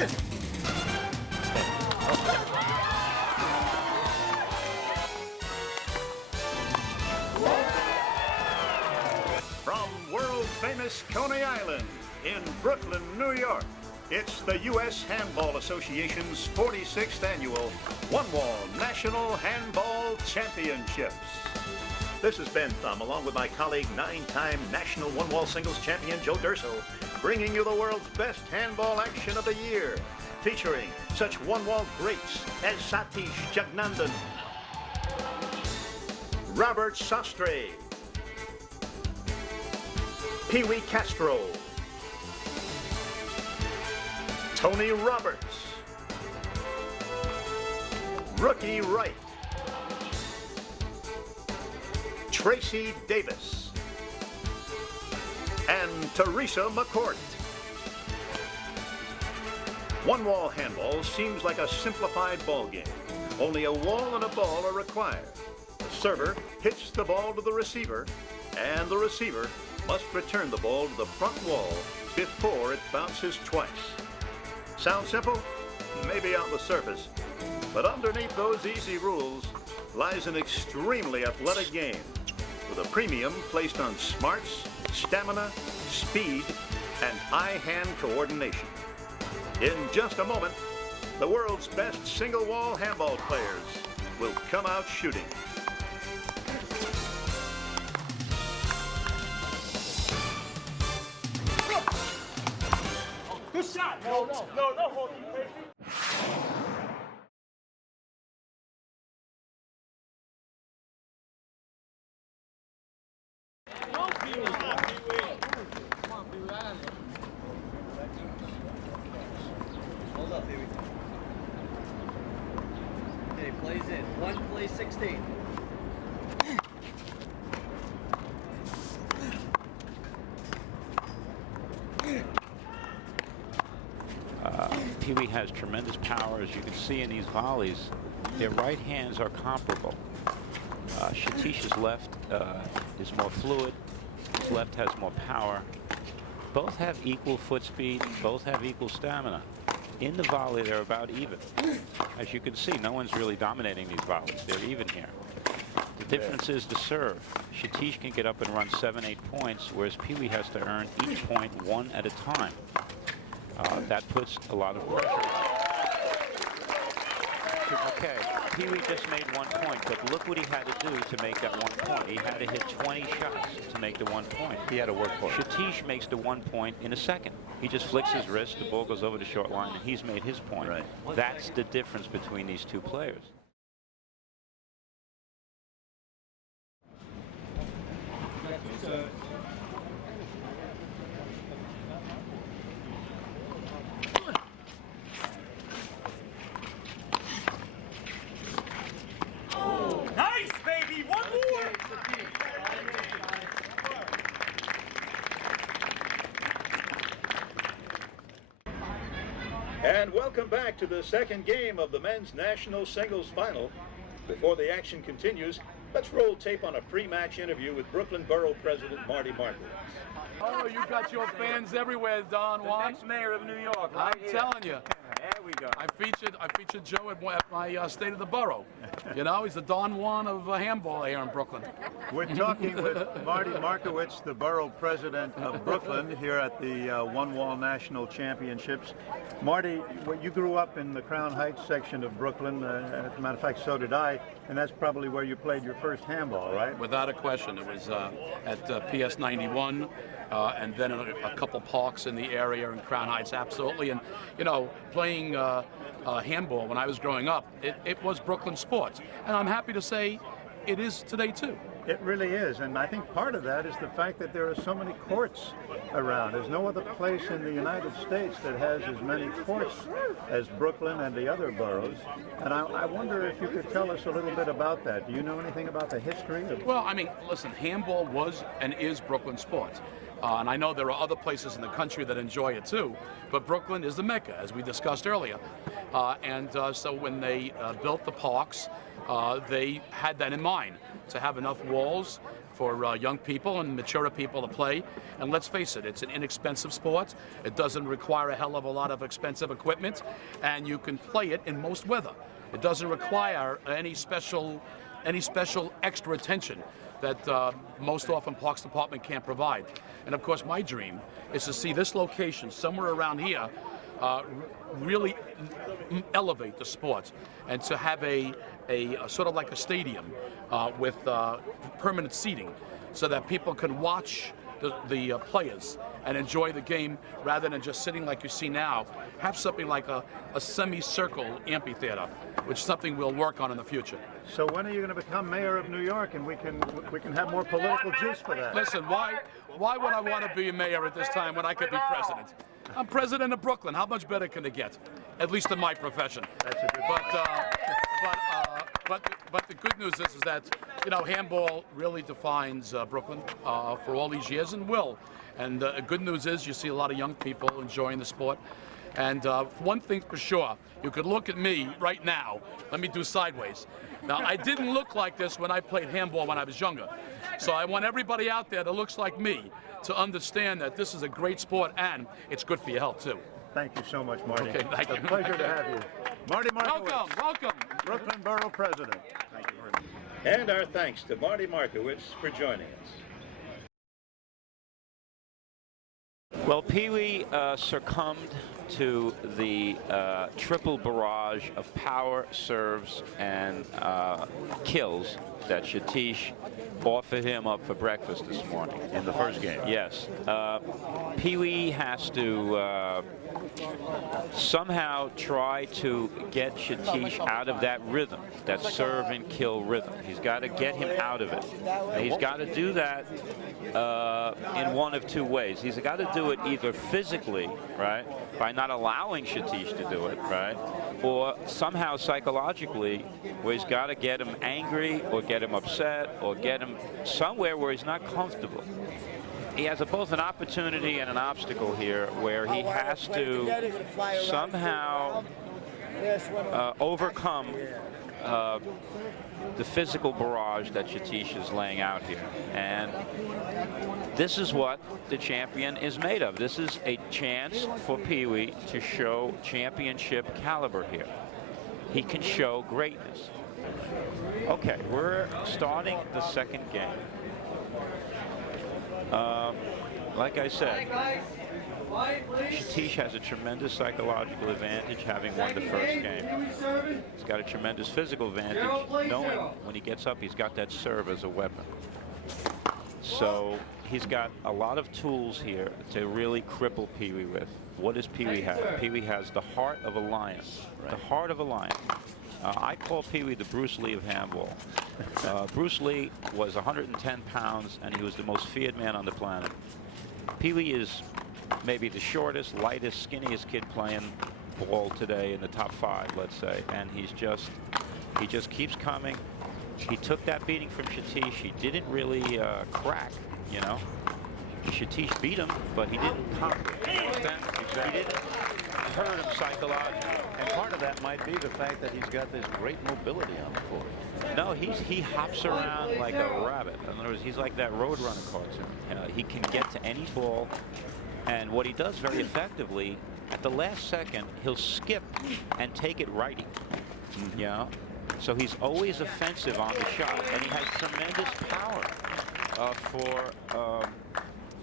From world-famous Coney Island in Brooklyn, New York, it's the U.S. Handball Association's 46th annual One-Wall National Handball Championships. This is Ben Thumb, along with my colleague, 9-time National One-Wall Singles Champion Joe Durso, bringing you the world's best handball action of the year, featuring such one-wall greats as Satish Jagnandan, Robert Sastre, Pee-wee CASTRO, Tony Roberts, Rookie Wright, Tracy Davis, and Teresa McCourt. One-wall handball seems like a simplified ball game. Only a wall and a ball are required. The server hits the ball to the receiver, and the receiver must return the ball to the front wall before it bounces twice. Sound simple? Maybe on the surface. But underneath those easy rules lies an extremely athletic game with a premium placed on smarts, stamina, speed, and eye-hand coordination. In just a moment, the world's best single-wall handball players will come out shooting. Good shot! No holding, crazy. Hold up, baby. Okay, plays in. 1 play 16. Pee-wee has tremendous power, as you can see in these volleys. Their right hands are comparable. Satish's left is more fluid. His left has more power. Both have equal foot speed. Both have equal stamina. In the volley, they're about even. As you can see, no one's really dominating these volleys. They're even here. The difference is the serve. Satish can get up and run 7-8 points, whereas Pee-wee has to earn each point one at a time. That puts a lot of pressure on. Okay, Pee-wee just made 1 point, but look what he had to do to make that 1 point. He had to hit 20 shots to make the 1 point. He had to work for it. Satish makes the 1 point in a second. He just flicks his wrist, the ball goes over the short line, and he's made his point. Right. That's the difference between these two players. Nice, baby! One more! And welcome back to the second game of the men's national singles final. Before the action continues, let's roll tape on a pre-match interview with Brooklyn Borough President Marty Markowitz. Oh, you got your fans everywhere, Don Juan. Mayor of New York. I'm telling you. There we go. I featured Joe at my State of the Borough. You know, he's the Don Juan of handball here in Brooklyn. We're talking with Marty Markowitz, the borough president of Brooklyn, here at the One-Wall National Championships. Marty, you grew up in the Crown Heights section of Brooklyn. As a matter of fact, so did I, and that's probably where you played your first handball, right? Without a question. It was at PS 91. And then a couple parks in the area in Crown Heights, absolutely. And, you know, playing handball when I was growing up, it was Brooklyn sports. And I'm happy to say it is today, too. It really is, and I think part of that is the fact that there are so many courts around. There's no other place in the United States that has as many courts as Brooklyn and the other boroughs. And I wonder if you could tell us a little bit about that. Do you know anything about the history of... Well, I mean, listen, handball was and is Brooklyn sports. And I know there are other places in the country that enjoy it too, but Brooklyn is the Mecca, as we discussed earlier. So when they built the parks, they had that in mind, to have enough walls for young people and mature people to play. And let's face it, it's an inexpensive sport. It doesn't require a hell of a lot of expensive equipment, and you can play it in most weather. It doesn't require any special extra attention that most often Parks Department can't provide. And of course, my dream is to see this location somewhere around here really elevate the sport, and to have a sort of like a stadium with permanent seating, so that people can watch the players and enjoy the game rather than just sitting like you see now. Have something like a semicircle amphitheater, which is something we'll work on in the future. So when are you going to become mayor of New York, and we can have more political juice for that? Listen, why would I want to be mayor at this time when I could be president? I'm president of Brooklyn. How much better can it get? At least in my profession. That's a good but the good news is that, you know, handball really defines Brooklyn for all these years, and will. And the good news is you see a lot of young people enjoying the sport. And one thing for sure, you could look at me right now. Let me do sideways. Now, I didn't look like this when I played handball when I was younger. So I want everybody out there that looks like me to understand that this is a great sport, and it's good for your health, too. Thank you so much, Marty. Okay, thank you. It's a pleasure to have you. Marty Markowitz, Welcome. Brooklyn Borough President. Thank you very much. And our thanks to Marty Markowitz for joining us. Well, Pee Wee succumbed to the triple barrage of power, serves, and kills that Satish offered him up for breakfast this morning. In the first game? Yes. Pee Wee has to somehow try to get Satish out of that rhythm, that serve and kill rhythm. He's got to get him out of it. And he's got to do that in one of two ways. He's got to do it either physically, right, by not allowing Satish to do it, right, or somehow psychologically, where he's got to get him angry or get him upset or get him somewhere where he's not comfortable. He has both an opportunity and an obstacle here, where he has to somehow overcome the physical barrage that Satish is laying out here. And this is what the champion is made of. This is a chance for Pee Wee to show championship caliber here. He can show greatness. Okay, we're starting the second game. Like I said, Satish has a tremendous psychological advantage, having won the first game. He's got a tremendous physical advantage, knowing when he gets up, he's got that serve as a weapon. So he's got a lot of tools here to really cripple Pee Wee with. What does Pee Wee have? Pee Wee has the heart of a lion. The heart of a lion. I call Pee Wee the Bruce Lee of handball. Bruce Lee was 110 pounds, and he was the most feared man on the planet. Pee Wee is maybe the shortest, lightest, skinniest kid playing ball today in the top 5, let's say, and he just keeps coming. He took that beating from Satish. He didn't really crack, you know. Satish beat him, but he didn't conquer. Exactly. He didn't hurt him psychologically. And part of that might be the fact that he's got this great mobility on the court. No, he hops around like a rabbit. In other words, he's like that Roadrunner cartoon. He can get to any ball, and what he does very effectively, at the last second, he'll skip and take it righty. You know, so he's always offensive on the shot, and he has tremendous power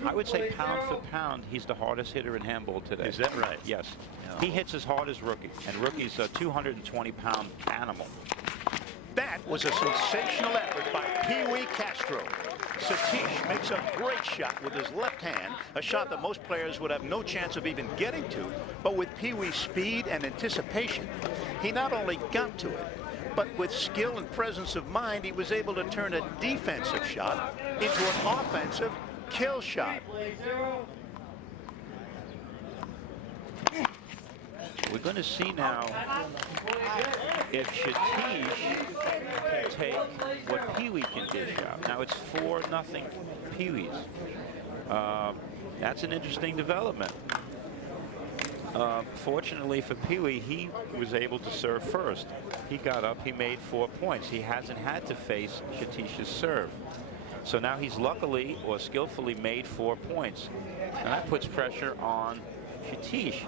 I would say pound for pound, he's the hardest hitter in handball today. Is that right? Yes. He hits as hard as Rookie, and Rookie's a 220-pound animal. That was a sensational effort by Pee Wee Castro. Satish makes a great shot with his left hand, a shot that most players would have no chance of even getting to. But with Pee Wee's speed and anticipation, he not only got to it, but with skill and presence of mind, he was able to turn a defensive shot into an offensive kill shot. We're going to see now if Satish can take what Pee Wee can dish out. Now it's 4-0 Pee Wee's. That's an interesting development. Fortunately for Pee Wee, he was able to serve first. He got up, he made 4 points. He hasn't had to face Satish's serve. So now he's luckily or skillfully made 4 points. And that puts pressure on Satish.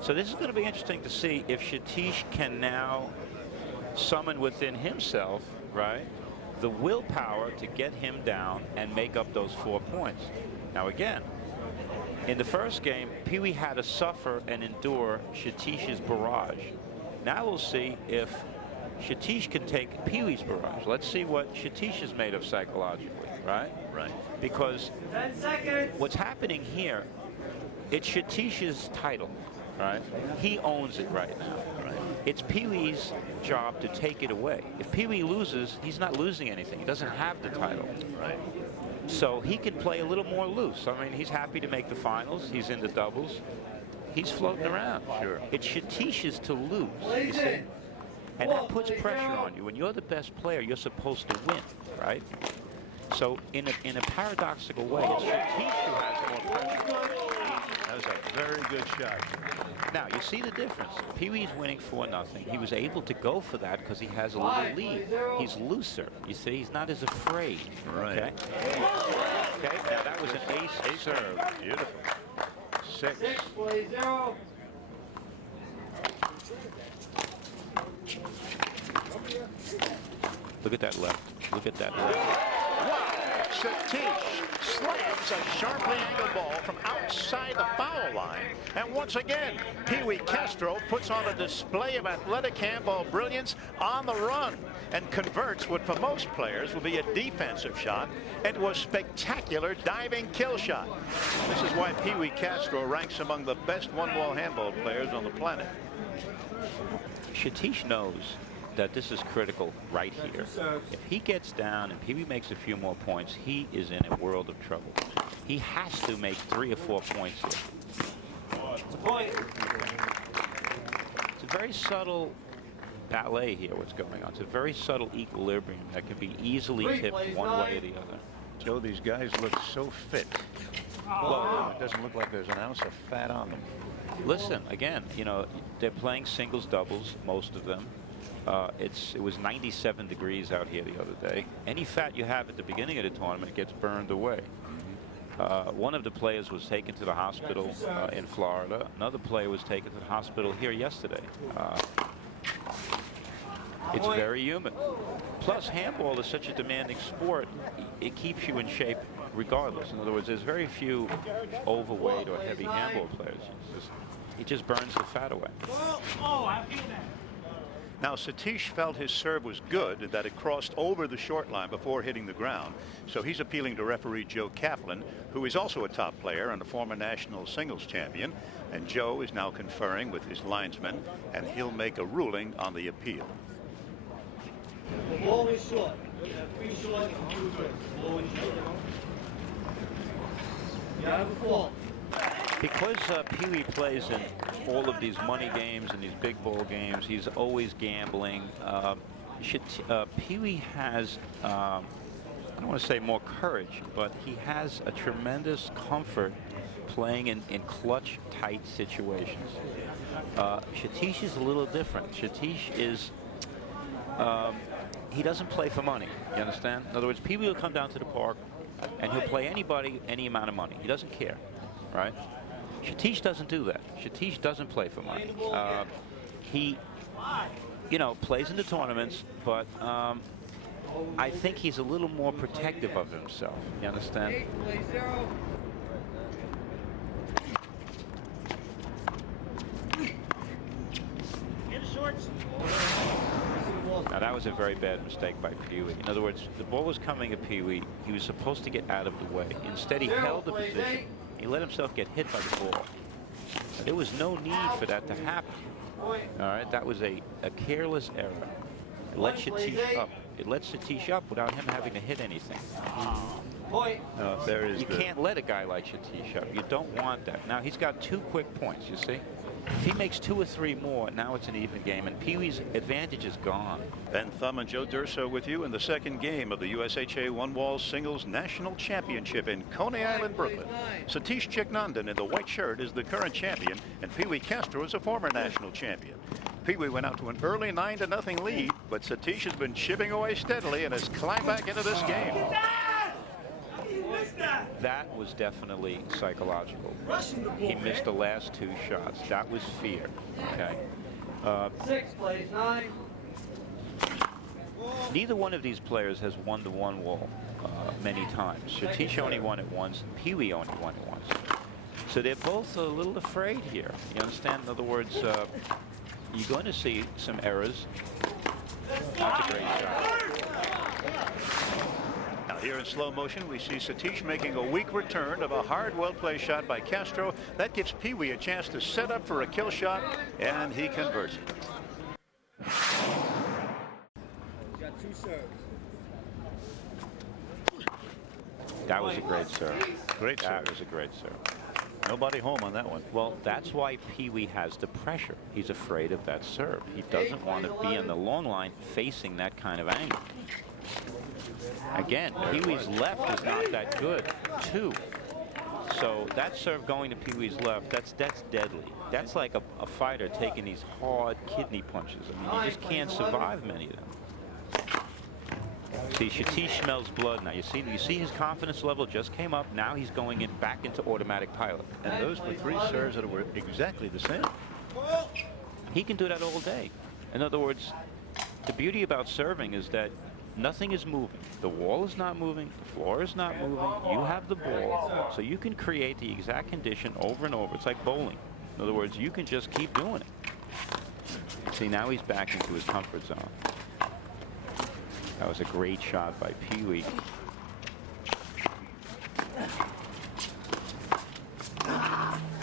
So this is going to be interesting to see if Satish can now summon within himself, right, the willpower to get him down and make up those 4 points. Now again, in the first game, Pee Wee had to suffer and endure Satish's barrage. Now we'll see if Satish can take Pee Wee's barrage. Let's see what Satish is made of psychologically, right? Right. Because 10 seconds. what's happening here, it's Satish's title, right? He owns it right now. Right. It's Pee Wee's job to take it away. If Pee Wee loses, he's not losing anything. He doesn't have the title. Right. So he can play a little more loose. I mean, he's happy to make the finals. He's in the doubles. He's floating around. Sure. It's Satish's to lose, you see? And that puts pressure on you. When you're the best player, you're supposed to win, right? So in a paradoxical way, it's Satish who has more pressure. That was a very good shot. Now, you see the difference. Pee Wee's winning 4-0. He was able to go for that because he has a little lead. He's looser. You see, he's not as afraid. Right. Okay? Okay, now that was an ace serve. Beautiful. 6. 6-0. Look at that left. Look at that left. Wow! Satish slams a sharply angled ball from outside the foul line. And once again, Pee Wee Castro puts on a display of athletic handball brilliance on the run and converts what for most players will be a defensive shot into a spectacular diving kill shot. This is why Pee Wee Castro ranks among the best one-wall handball players on the planet. Satish knows that this is critical right here. If he gets down and Pee Wee makes a few more points, he is in a world of trouble. He has to make 3 or 4 points here. It's a point. It's a very subtle ballet here, what's going on. It's a very subtle equilibrium that can be easily tipped one way or the other. Joe, these guys look so fit. Well, it doesn't look like there's an ounce of fat on them. Listen, again, you know, they're playing singles, doubles, most of them. It was 97 degrees out here the other day. Any fat you have at the beginning of the tournament gets burned away. One of the players was taken to the hospital in Florida. Another player was taken to the hospital here yesterday. It's very humid. Plus, handball is such a demanding sport, it keeps you in shape regardless. In other words, there's very few overweight or heavy handball players. It just burns the fat away. Oh, I feel that. Now, Satish felt his serve was good and that it crossed over the short line before hitting the ground. So he's appealing to referee Joe Kaplan, who is also a top player and a former national singles champion. And Joe is now conferring with his linesman, and he'll make a ruling on the appeal. The ball is short. 3 short. Ball is short. You have a fault. Because Pee Wee plays in all of these money games and these big ball games, he's always gambling. Pee Wee has, I don't want to say more courage, but he has a tremendous comfort playing in clutch, tight situations. Satish is a little different. Satish is, he doesn't play for money, you understand? In other words, Pee Wee will come down to the park and he'll play anybody, any amount of money. He doesn't care, right? Satish doesn't do that. Satish doesn't play for money. He, you know, plays in the tournaments, but I think he's a little more protective of himself. You understand? 8-0. In shorts. Now that was a very bad mistake by Pee Wee. In other words, the ball was coming at Pee Wee. He was supposed to get out of the way. Instead, he held the position. He let himself get hit by the ball. Now, there was no need for that to happen. All right, that was a careless error. It let Satish up. It let Satish up without him having to hit anything. Point. There is You can't let a guy like Satish up. You don't want that. Now he's got 2 quick points, you see? If he makes 2 or 3 more, now it's an even game, and Pee Wee's advantage is gone. Ben Thumb and Joe Durso with you in the second game of the USHA One-Wall Singles National Championship in Coney Island, Brooklyn. Satish Jagnandan in the white shirt is the current champion, and Pee Wee Castro is a former national champion. Pee Wee went out to an early 9-0 lead, but Satish has been chipping away steadily and has climbed back into this game. That was definitely psychological. He missed the last 2 shots. That was fear. Okay. 6 plays 9. Neither one of these players has won the one wall many times. Satish only won it once. Pee-wee only won it once. So they're both a little afraid here. You understand? In other words, you're going to see some errors. That's a great shot. Now here in slow motion, we see Satish making a weak return of a hard, well-placed shot by Castro. That gives Pee-wee a chance to set up for a kill shot, and he converts it. He's got 2 serves. That was a great serve. Great serve. That was a great serve. Nobody home on that one. Well, that's why Pee-wee has the pressure. He's afraid of that serve. He doesn't want to be on the long line facing that kind of angle. Again, Pee-wee's left is not that good, too. So that serve going to Pee-wee's left, that's deadly. That's like a fighter taking these hard kidney punches. I mean, you just can't survive many of them. See, Satish smells blood now. You see his confidence level just came up. Now he's going back into automatic pilot. And those were 3 serves that were exactly the same. He can do that all day. In other words, the beauty about serving is that nothing is moving. The wall is not moving. The floor is not moving. You have the ball. So you can create the exact condition over and over. It's like bowling. In other words, you can just keep doing it. See, now he's back into his comfort zone. That was a great shot by Pee-wee.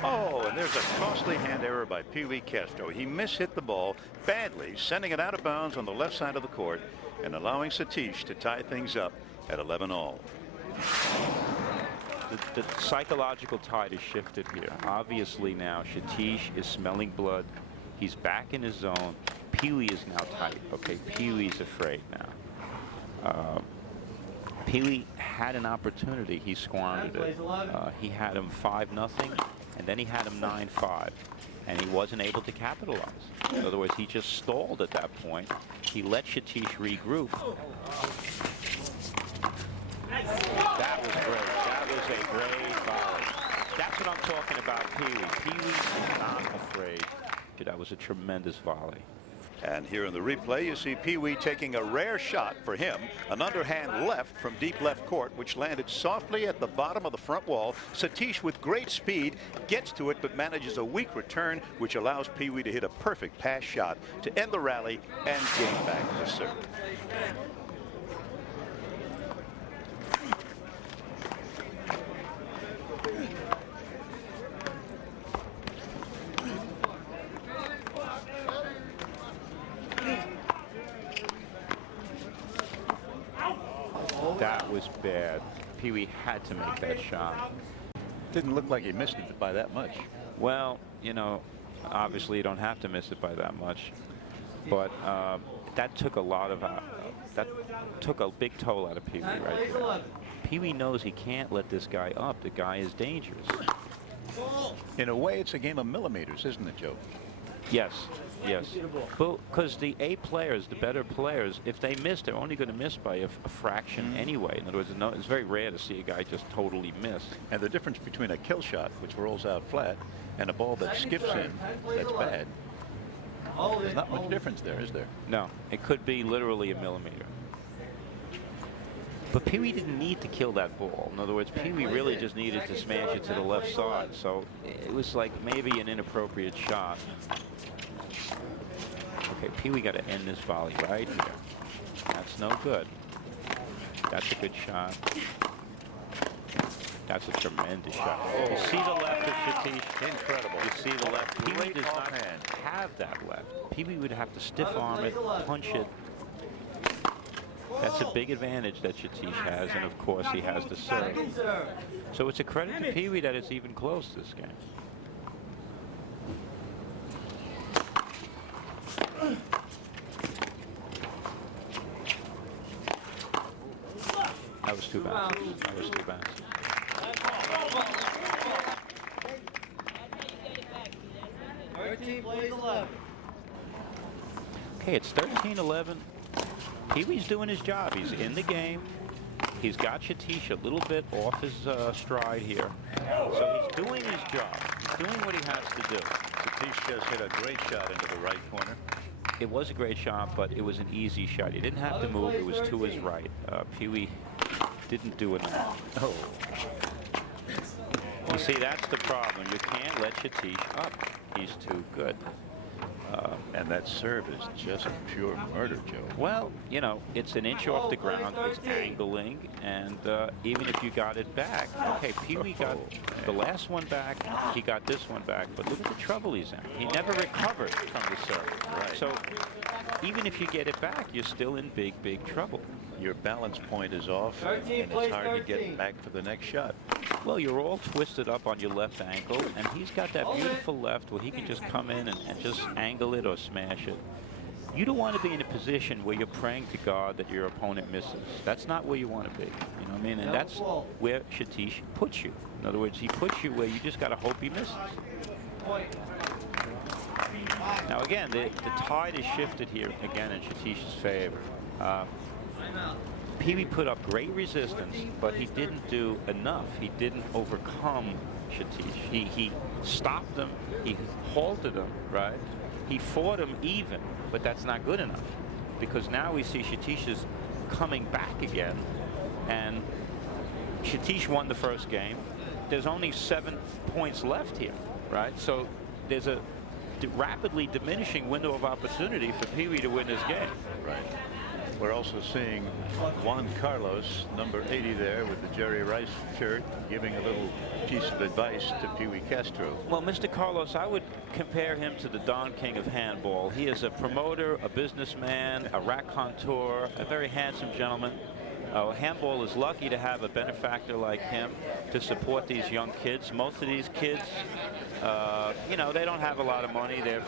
Oh, and there's a costly hand error by Pee-wee Castro. He mishit the ball badly, sending it out of bounds on the left side of the court and allowing Satish to tie things up at 11-all. The psychological tide has shifted here. Obviously now Satish is smelling blood. He's back in his zone. Pee-wee is now tight. Okay, Pee-wee's afraid now. Pee-wee had an opportunity. He squandered it. He had him 5-0, and then he had him 9-5, and he wasn't able to capitalize. In other words, he just stalled at that point. He let Satish regroup. That was great. That was a great volley. That's what I'm talking about, Pee-wee. Pee-wee is not afraid. That was a tremendous volley. And here in the replay, you see Pee-wee taking a rare shot for him, an underhand left from deep left court, which landed softly at the bottom of the front wall. Satish, with great speed, gets to it, but manages a weak return, which allows Pee-wee to hit a perfect pass shot to end the rally and gain back the serve. That was bad. Pee-wee had to make that shot. Didn't look like he missed it by that much. Well, you know, obviously you don't have to miss it by that much, but that took a lot of that took a big toll out of Pee-wee right there. Pee-wee knows he can't let this guy up. The guy is dangerous. In a way, it's a game of millimeters, isn't it, Joe? Yes, yes. Because the A players, the better players, if they miss, they're only going to miss by a fraction anyway. In other words, it's very rare to see a guy just totally miss. And the difference between a kill shot, which rolls out flat, and a ball that skips in, that's bad. There's not much difference there, is there? No, it could be literally a millimeter. But Pee-wee didn't need to kill that ball. In other words, Pee-wee really just needed to smash it to the left side. So it was like maybe an inappropriate shot. Okay, Pee-wee got to end this volley right here. That's no good. That's a good shot. That's a tremendous shot. You see the left of Satish? Incredible. You see the left. Pee-wee does not have that left. Pee-wee would have to stiff arm it, punch it. That's a big advantage that Satish has, and of course he has the serve. So it's a credit to Pee-wee that it's even close this game. That was too bad. That was too bad. Okay, it's 13-11. Pee-wee's doing his job. He's in the game. He's got Satish a little bit off his stride here. So he's doing his job. He's doing what he has to do. Satish just hit a great shot into the right corner. It was a great shot, but it was an easy shot. He didn't have to move. It was to his right. Pee-wee didn't do enough. Oh. You see, that's the problem. You can't let Satish up. He's too good. And that serve is just pure murder, Joe. Well, you know, it's an inch off the ground. It's angling. And even if you got it back, okay, Pee-wee got the last one back. He got this one back. But look at the trouble he's in. He never recovered from the serve. Right. So even if you get it back, you're still in big, big trouble. Your balance point is off, and it's hard to get back for the next shot. Well, you're all twisted up on your left ankle, and he's got that beautiful left where he can just come in and just angle it or smash it. You don't want to be in a position where you're praying to God that your opponent misses. That's not where you want to be. You know what I mean? And that's where Satish puts you. In other words, he puts you where you just got to hope he misses. Now, again, the tide is shifted here again in Satish's favor. Pee-wee put up great resistance, but he didn't do enough. He didn't overcome Satish. He stopped him. He halted him, right? He fought him even, but that's not good enough because now we see Satish is coming back again, and Satish won the first game. There's only 7 points left here, right? So there's a rapidly diminishing window of opportunity for Pee-wee to win this game. Right. We're also seeing Juan Carlos, number 80 there with the Jerry Rice shirt, giving a little piece of advice to Pee-wee Castro. Well, Mr. Carlos, I would compare him to the Don King of handball. He is a promoter, a businessman, a raconteur, a very handsome gentleman. Handball is lucky to have a benefactor like him to support these young kids. Most of these kids, you know, they don't have a lot of money. They're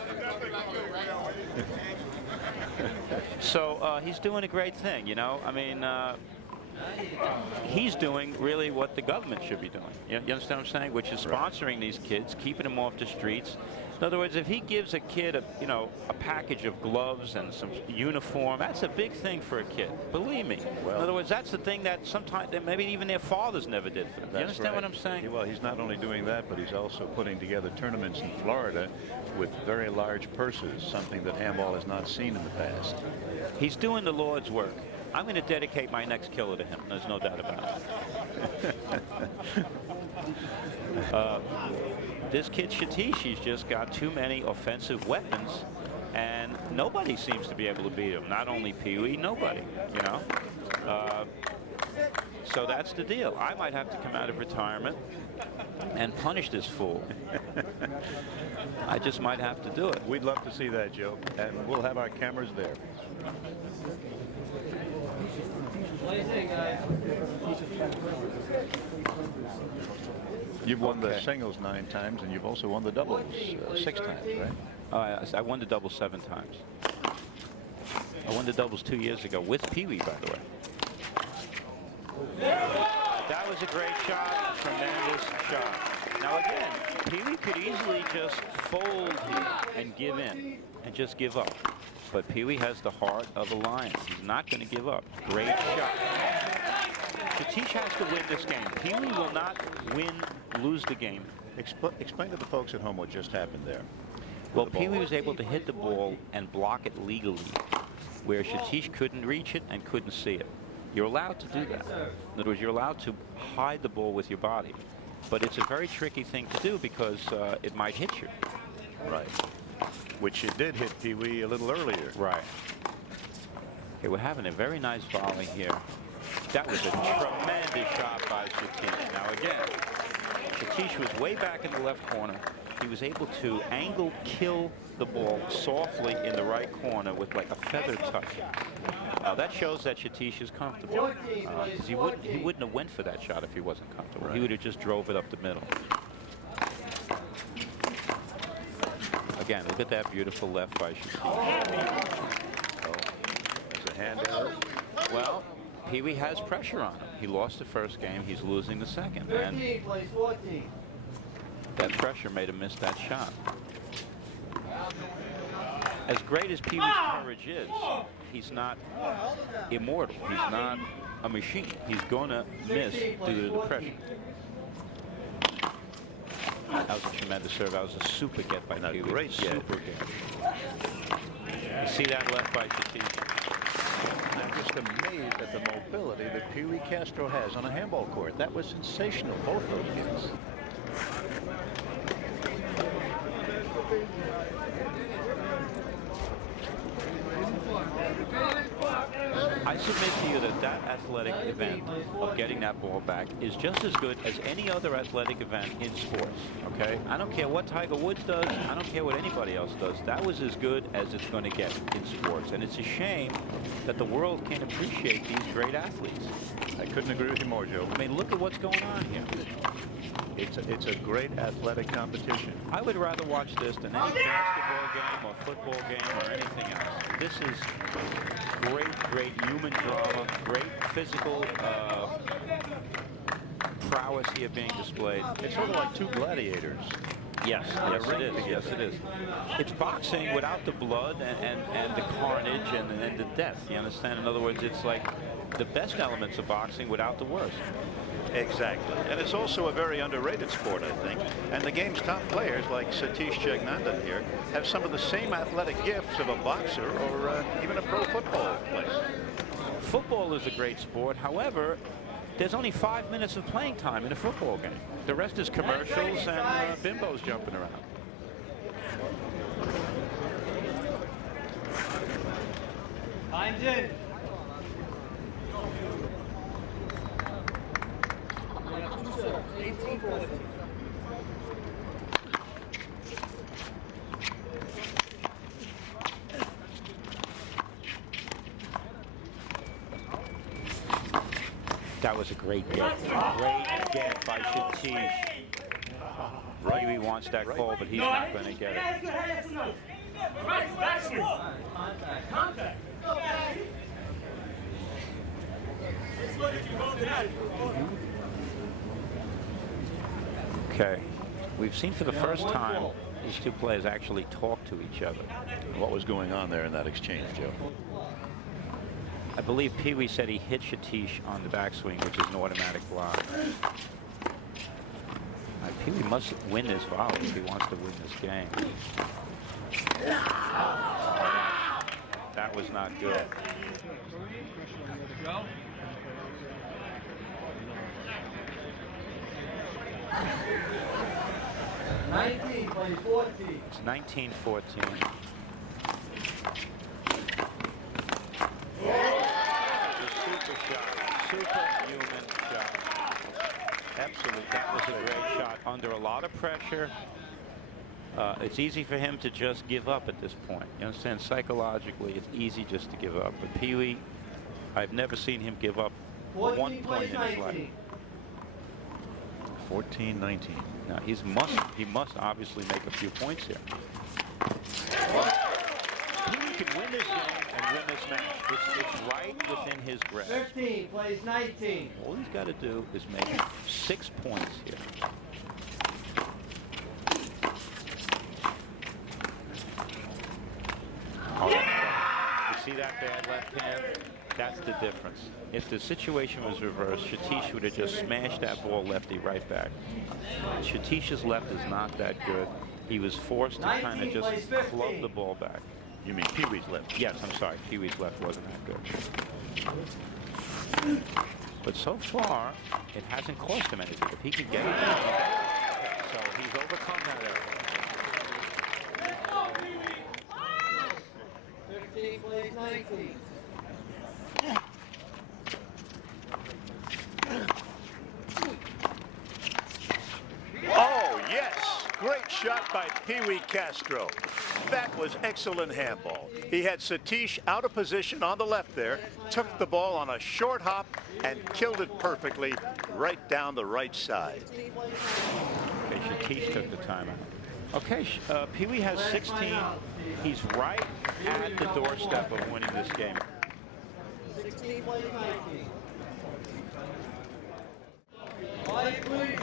so he's doing a great thing, you know. I mean, he's doing really what the government should be doing. You understand what I'm saying? Which is sponsoring these kids, keeping them off the streets. In other words, if he gives a kid a package of gloves and some uniform, that's a big thing for a kid. Believe me. Well, in other words, that's the thing that sometimes maybe even their fathers never did for them. You understand what I'm saying? Well, he's not only doing that, but he's also putting together tournaments in Florida with very large purses, something that handball has not seen in the past. He's doing the Lord's work. I'm going to dedicate my next killer to him. There's no doubt about it. This kid Satish, he's just got too many offensive weapons, and nobody seems to be able to beat him. Not only Pee-wee, nobody, you know. So that's the deal. I might have to come out of retirement and punish this fool. I just might have to do it. We'd love to see that, Joe, and we'll have our cameras there. What do you think, guys? You've won the singles 9 times, and you've also won the doubles 6 times, right? I won the doubles 7 times. I won the doubles 2 years ago with Pee-wee, by the way. That was a great shot, tremendous shot. Now again, Pee-wee could easily just fold here and give in and just give up. But Pee-wee has the heart of a lion. He's not going to give up. Great shot. Satish has to win this game. Pee-wee will not lose the game. Explain to the folks at home what just happened there. Well, Pee-wee was able to hit the ball and block it legally, where Satish couldn't reach it and couldn't see it. You're allowed to do that. In other words, you're allowed to hide the ball with your body. But it's a very tricky thing to do because it might hit you. Right. Which it did hit Pee-wee a little earlier. Right. Okay, we're having a very nice volley here. That was a tremendous shot by Satish. Now again, Satish was way back in the left corner. He was able to angle kill the ball softly in the right corner with like a feather touch. That shows that Satish is comfortable. Because he wouldn't have went for that shot if he wasn't comfortable. Right. He would have just drove it up the middle. Again, look at that beautiful left by Satish. Oh, that's a hand error. Well, Pee-wee has pressure on him. He lost the first game. He's losing the second. 13 plays 14. That pressure made him miss that shot. As great as Pee-wee's courage is, he's not immortal. He's not a machine. He's going to miss due to the pressure. That was a tremendous serve. That was a super get by Pee Wee. Great get. Super get. You see that left by Satish. I'm just amazed at the mobility that Pee Wee Castro has on a handball court. That was sensational, both those games. I submit to you that that athletic event of getting that ball back is just as good as any other athletic event in sports, okay? I don't care what Tiger Woods does. I don't care what anybody else does. That was as good as it's going to get in sports. And it's a shame that the world can't appreciate these great athletes. I couldn't agree with you more, Joe. I mean, look at what's going on here. It's a great athletic competition. I would rather watch this than any basketball game or football game or anything else. This is great human drama, great physical prowess here being displayed. It's sort of like two gladiators. Yes, it is. Yes, it is. It's boxing without the blood and the carnage and the death. You understand? In other words, it's like the best elements of boxing without the worst. Exactly. And it's also a very underrated sport, I think. And the game's top players, like Satish Jagnandan here, have some of the same athletic gifts of a boxer or even a pro football player. Football is a great sport. However, there's only 5 minutes of playing time in a football game. The rest is commercials and bimbos jumping around. Time's in. That was a great get. Great get by Satish. Right, he wants that call, but he's not going to get it. Okay, we've seen for the first time these two players actually talk to each other. What was going on there in that exchange, Joe? I believe Pee Wee said he hit Satish on the backswing, which is an automatic block. Pee Wee must win this volley if he wants to win this game. That was not good. 19 plays 14. It's 19-14. Super shot, superhuman shot. Absolutely, that was a great shot under a lot of pressure. It's easy for him to just give up at this point. You understand? Psychologically, it's easy just to give up. But Pee Wee, I've never seen him give up 1 point in his life. 14-19. Now he must obviously make a few points here. Pee Wee can win this game and win this match. It's right within his grasp. 15 plays 19. All he's got to do is make 6 points here. Oh, you see that bad left hand? That's the difference. If the situation was reversed, Satish would have just smashed that ball lefty right back. Satish's left is not that good. He was forced to kind of just club the ball back. You mean Pee Wee's left? Yes, I'm sorry. Pee Wee's left wasn't that good. But so far, it hasn't cost him anything. If he can get it done, so he's overcome that error. 15 plays 19. Oh, yes. Great shot by Pee Wee Castro. That was excellent handball. He had Satish out of position on the left there, took the ball on a short hop, and killed it perfectly right down the right side. Okay, Satish took the timeout. Okay, Pee Wee has 16. He's right at the doorstep of winning this game. 16 plays 19. 5 please.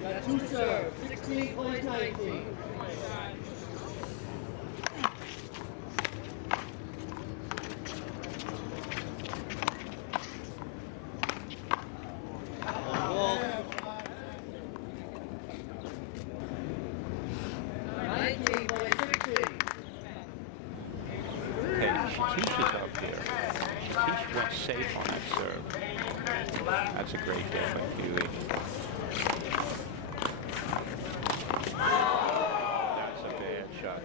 You got 2 serves. 16 plays 19. That's a great game by Pee-wee. That's a bad shot.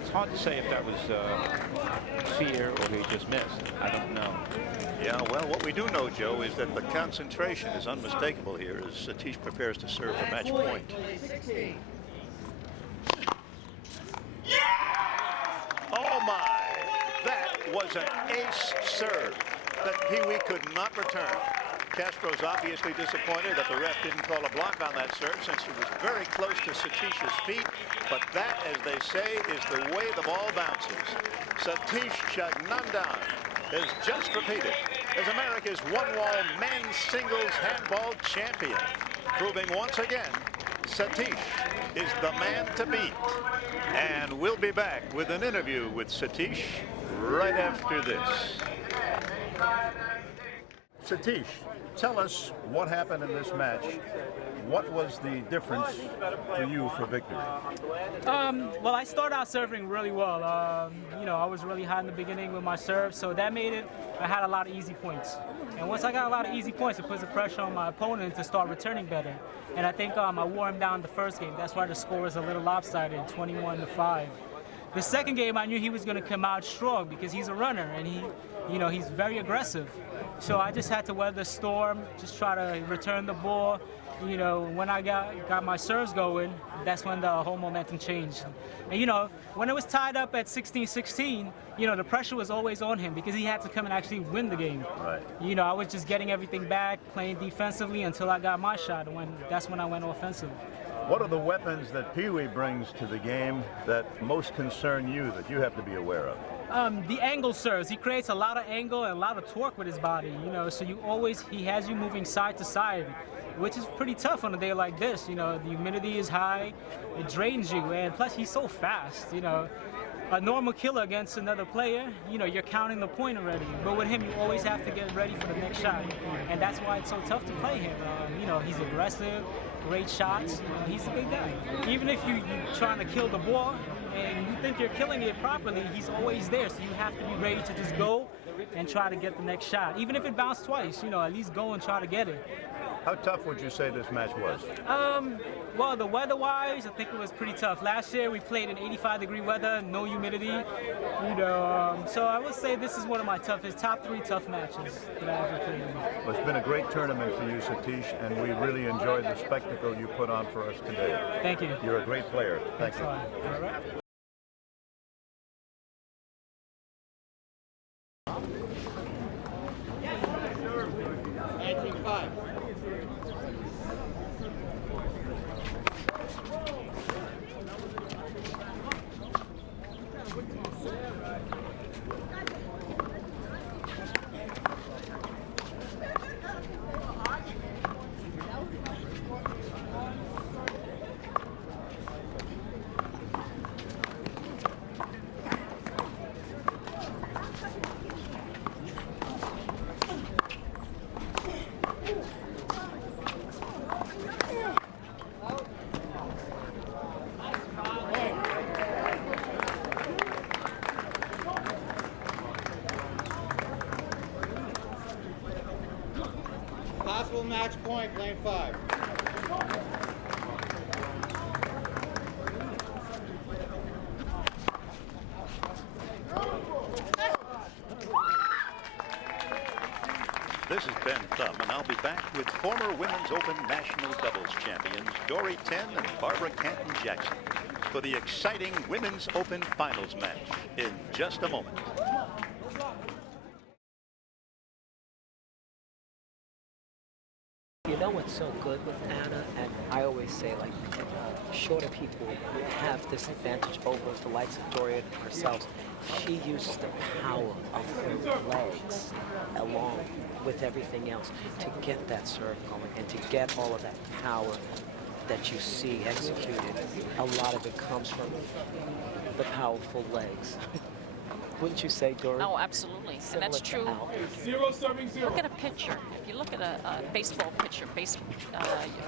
It's hard to say if that was fear or he just missed. I don't know. Yeah, well, what we do know, Joe, is that the concentration is unmistakable here as Satish prepares to serve the match point. Oh, my! That was an ace serve that Pee-wee could not return. Castro's obviously disappointed that the ref didn't call a block on that serve since it was very close to Satish's feet. But that, as they say, is the way the ball bounces. Satish Jagnandan has just repeated as America's one-wall men's singles handball champion, proving once again Satish is the man to beat. And we'll be back with an interview with Satish right after this. Satish, tell us what happened in this match. What was the difference for you for victory? Well, I started out serving really well. You know, I was really hot in the beginning with my serve, so that made it, I had a lot of easy points. And once I got a lot of easy points, it puts the pressure on my opponent to start returning better. And I think I wore him down the first game. That's why the score was a little lopsided, 21-5. The second game, I knew he was going to come out strong because he's a runner and he's very aggressive. So I just had to weather the storm, just try to return the ball. You know, when I got my serves going, that's when the whole momentum changed. And, you know, when it was tied up at 16-16, you know, the pressure was always on him because he had to come and actually win the game. Right. You know, I was just getting everything back, playing defensively until I got my shot, and that's when I went offensive. What are the weapons that Pee-wee brings to the game that most concern you, that you have to be aware of? The angle serves. He creates a lot of angle and a lot of torque with his body, you know, so he has you moving side to side, which is pretty tough on a day like this. You know, the humidity is high, it drains you, and plus he's so fast, you know. A normal killer against another player, you know, you're counting the point already. But with him, you always have to get ready for the next shot. And that's why it's so tough to play him. You know, he's aggressive, great shots. You know, he's a big guy. Even if you're trying to kill the ball and you think you're killing it properly, he's always there. So you have to be ready to just go and try to get the next shot. Even if it bounced twice, you know, at least go and try to get it. How tough would you say this match was? Well, the weather-wise, I think it was pretty tough. Last year, we played in 85-degree weather, no humidity, you know. So I would say this is one of my top 3 tough matches that I ever played in. Well, it's been a great tournament for you, Satish, and we really enjoyed the spectacle you put on for us today. Thank you. You're a great player. Thank you. All right. 19-5. Possible match point, lane 5. This is Ben Thumb, and I'll be back with former Women's Open National Doubles champions Dory Ten and Barbara Canton-Jackson for the exciting Women's Open Finals match in just a moment. You know what's so good with Anna, and I always say, like, shorter people have this advantage over the likes of Doria and ourselves. She uses the power of her legs along with everything else to get that serve going and to get all of that power that you see executed. A lot of it comes from the powerful legs. Wouldn't you say, Dory? Oh, absolutely. And Similar that's to true. Al. 0-serving-0. Look at a pitcher. If you look at a baseball pitcher,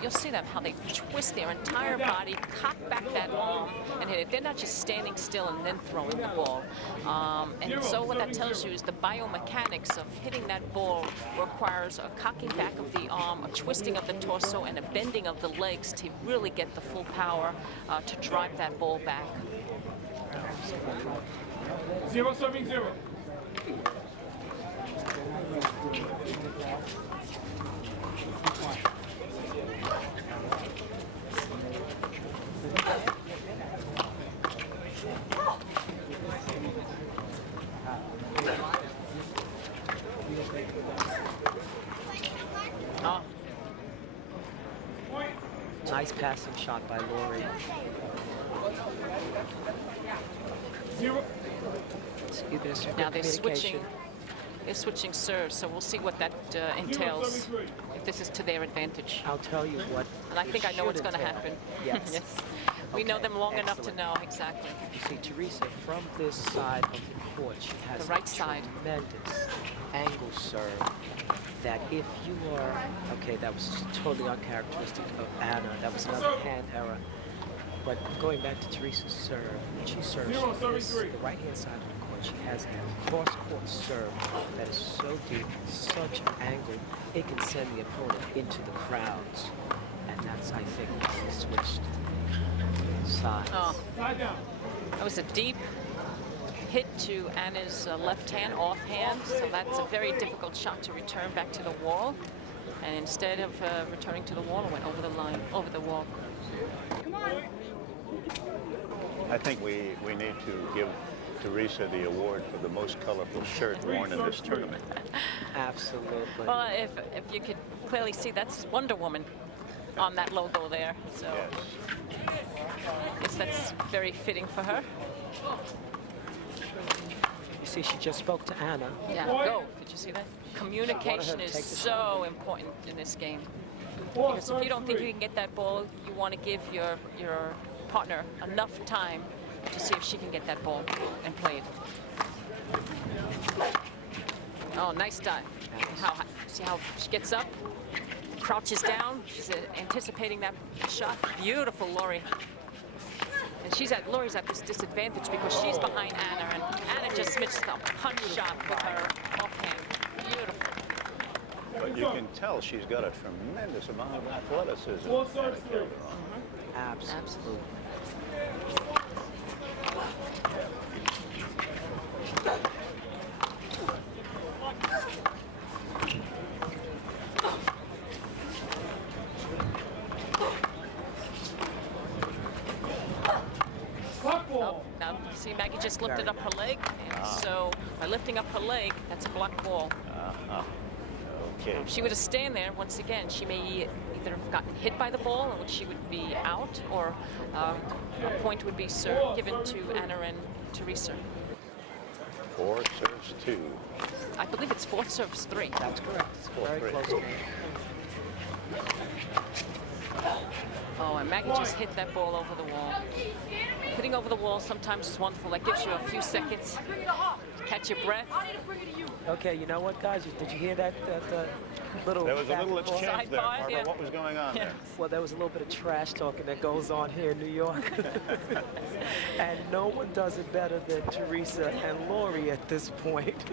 you'll see them, how they twist their entire body, cock back that arm, and hit it. They're not just standing still and then throwing the ball. And so what that tells you is the biomechanics of hitting that ball requires a cocking back of the arm, a twisting of the torso, and a bending of the legs to really get the full power to drive that ball back. 0-serving-0. Nice passing shot by Laurie. 0. Now they're switching serves, so we'll see what that entails, if this is to their advantage. I'll tell you what. And I think I know what's going to happen. Yes. Yes. We know them long enough to know exactly. You see, Teresa, from this side of the court, she has The right side. tremendous angle serve that if you are, okay, that was totally uncharacteristic of Anna. That was another hand error. But going back to Teresa's serve, when she serves the right-hand side of the court, she has a cross-court serve that is so deep, such an angle, it can send the opponent into the crowds. And that's, I think, why he switched sides. Oh, that was a deep hit to Anna's left hand, offhand, so that's a very difficult shot to return back to the wall. And instead of returning to the wall, it went over the line, over the wall. I think we need to give Teresa the award for the most colorful shirt worn in this tournament. Absolutely. Well, if you could clearly see, that's Wonder Woman on that logo there. So I guess that's very fitting for her. You see, she just spoke to Anna. Yeah, go. Did you see that? Communication is so important in this game. Because if you don't think you can get that ball, you want to give your partner enough time to see if she can get that ball and play it. Oh, nice dive. See how she gets up, crouches down. She's anticipating that shot. Beautiful, Laurie. And Laurie's at this disadvantage because she's behind Anna, and Anna just missed a punch shot with her offhand. Beautiful. But you can tell she's got a tremendous amount of athleticism. Absolutely. Oh, now see, Maggie just lifted up her leg, and so by lifting up her leg, that's a blocked ball. Okay. If she were to stand there, once again, she may either have gotten hit by the ball, in which she would be out, or a point would be given to Anna and Teresa. 4 serves 2. I believe it's 4 serves 3. That's correct. It's very 4-3. close game. Oh, and Maggie just hit that ball over the wall. Hitting over the wall sometimes is wonderful. That gives you a few seconds to catch your breath. Okay, you know what, guys? Did you hear that little... There was a little back and forth? exchange there, Sidebar, Barbara. yeah. What was going on there? Well, there was a little bit of trash talking that goes on here in New York. And no one does it better than Teresa and Laurie at this point.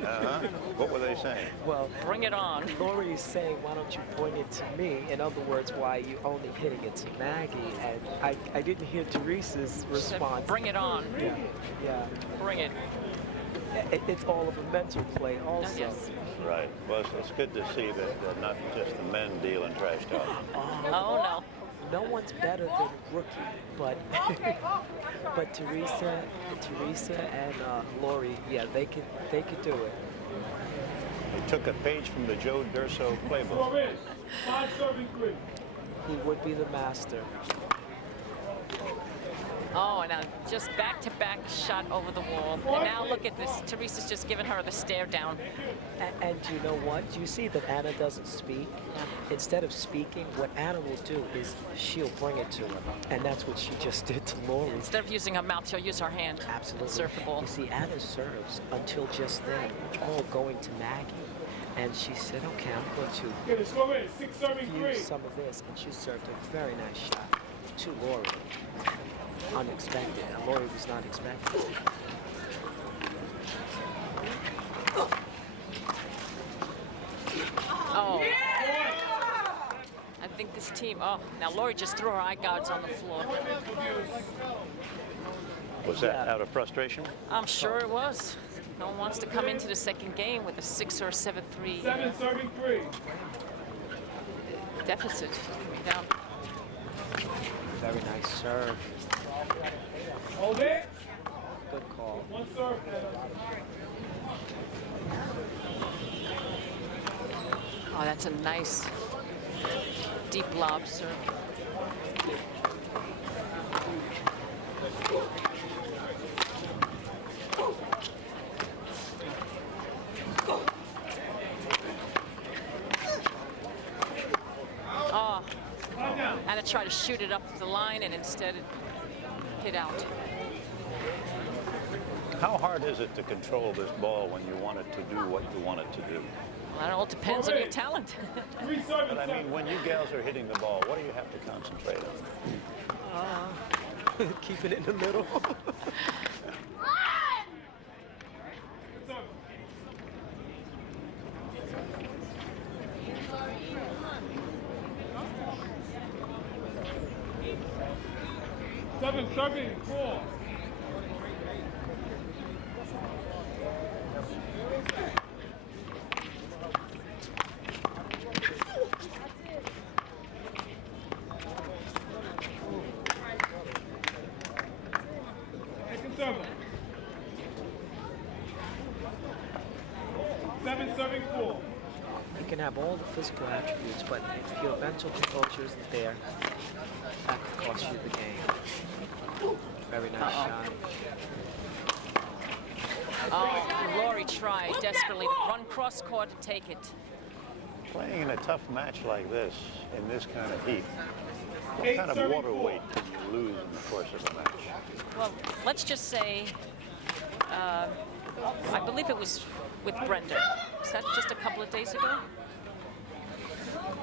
What were they saying? Well, Bring it on. Laurie is saying, why don't you point it to me? In other words, why are you only hitting it to Maggie? And I didn't hear Teresa's response. Bring it on. Yeah. Bring it. It's all of a mental play also. Yes. Right. Well, it's good to see that not just the men deal in trash talk. Oh, no. No one's better than Rookie, but but Teresa and Laurie, yeah, they could do it. They took a page from the Joe Durso playbook. 5-serving 3. He would be the master. Oh, and just back-to-back shot over the wall. And now look at this. Teresa's just giving her the stare down. And you know what? Do you see that Anna doesn't speak? Instead of speaking, what Anna will do is she'll bring it to her. And that's what she just did to Lori. Instead of using her mouth, she'll use her hand. Absolutely. Serve the ball. You see, Anna serves until just then, all going to Maggie. And she said, okay, I'm going to Okay, the score is 6-3. use some of this. And she served a very nice shot to Lori. Unexpected. And Lori was not expecting. Oh. I think this team, oh, now Lori just threw her eye guards on the floor. Was that out of frustration? I'm sure it was. No one wants to come into the second game with a 6 or 7-3 7-3. deficit. Down. Very nice serve. Hold it. Good call. One serve. Oh, that's a nice deep lob serve. Oh, and to try to shoot it up the line and instead it hit out. How hard is it to control this ball when you want it to do what you want it to do? Well, that all depends on your talent. But I mean, when you gals are hitting the ball, what do you have to concentrate on? Keep it in the middle. Seven, 4. Second server. 7-4. You can have all the physical attributes, but if your mental composure isn't there, that could cost you the game. Very nice shot. Oh, Lori tried desperately to run cross court to take it. Playing in a tough match like this, in this kind of heat, what kind of water weight can you lose in the course of a match? Well, let's just say, I believe it was with Brenda. Was that just a couple of days ago?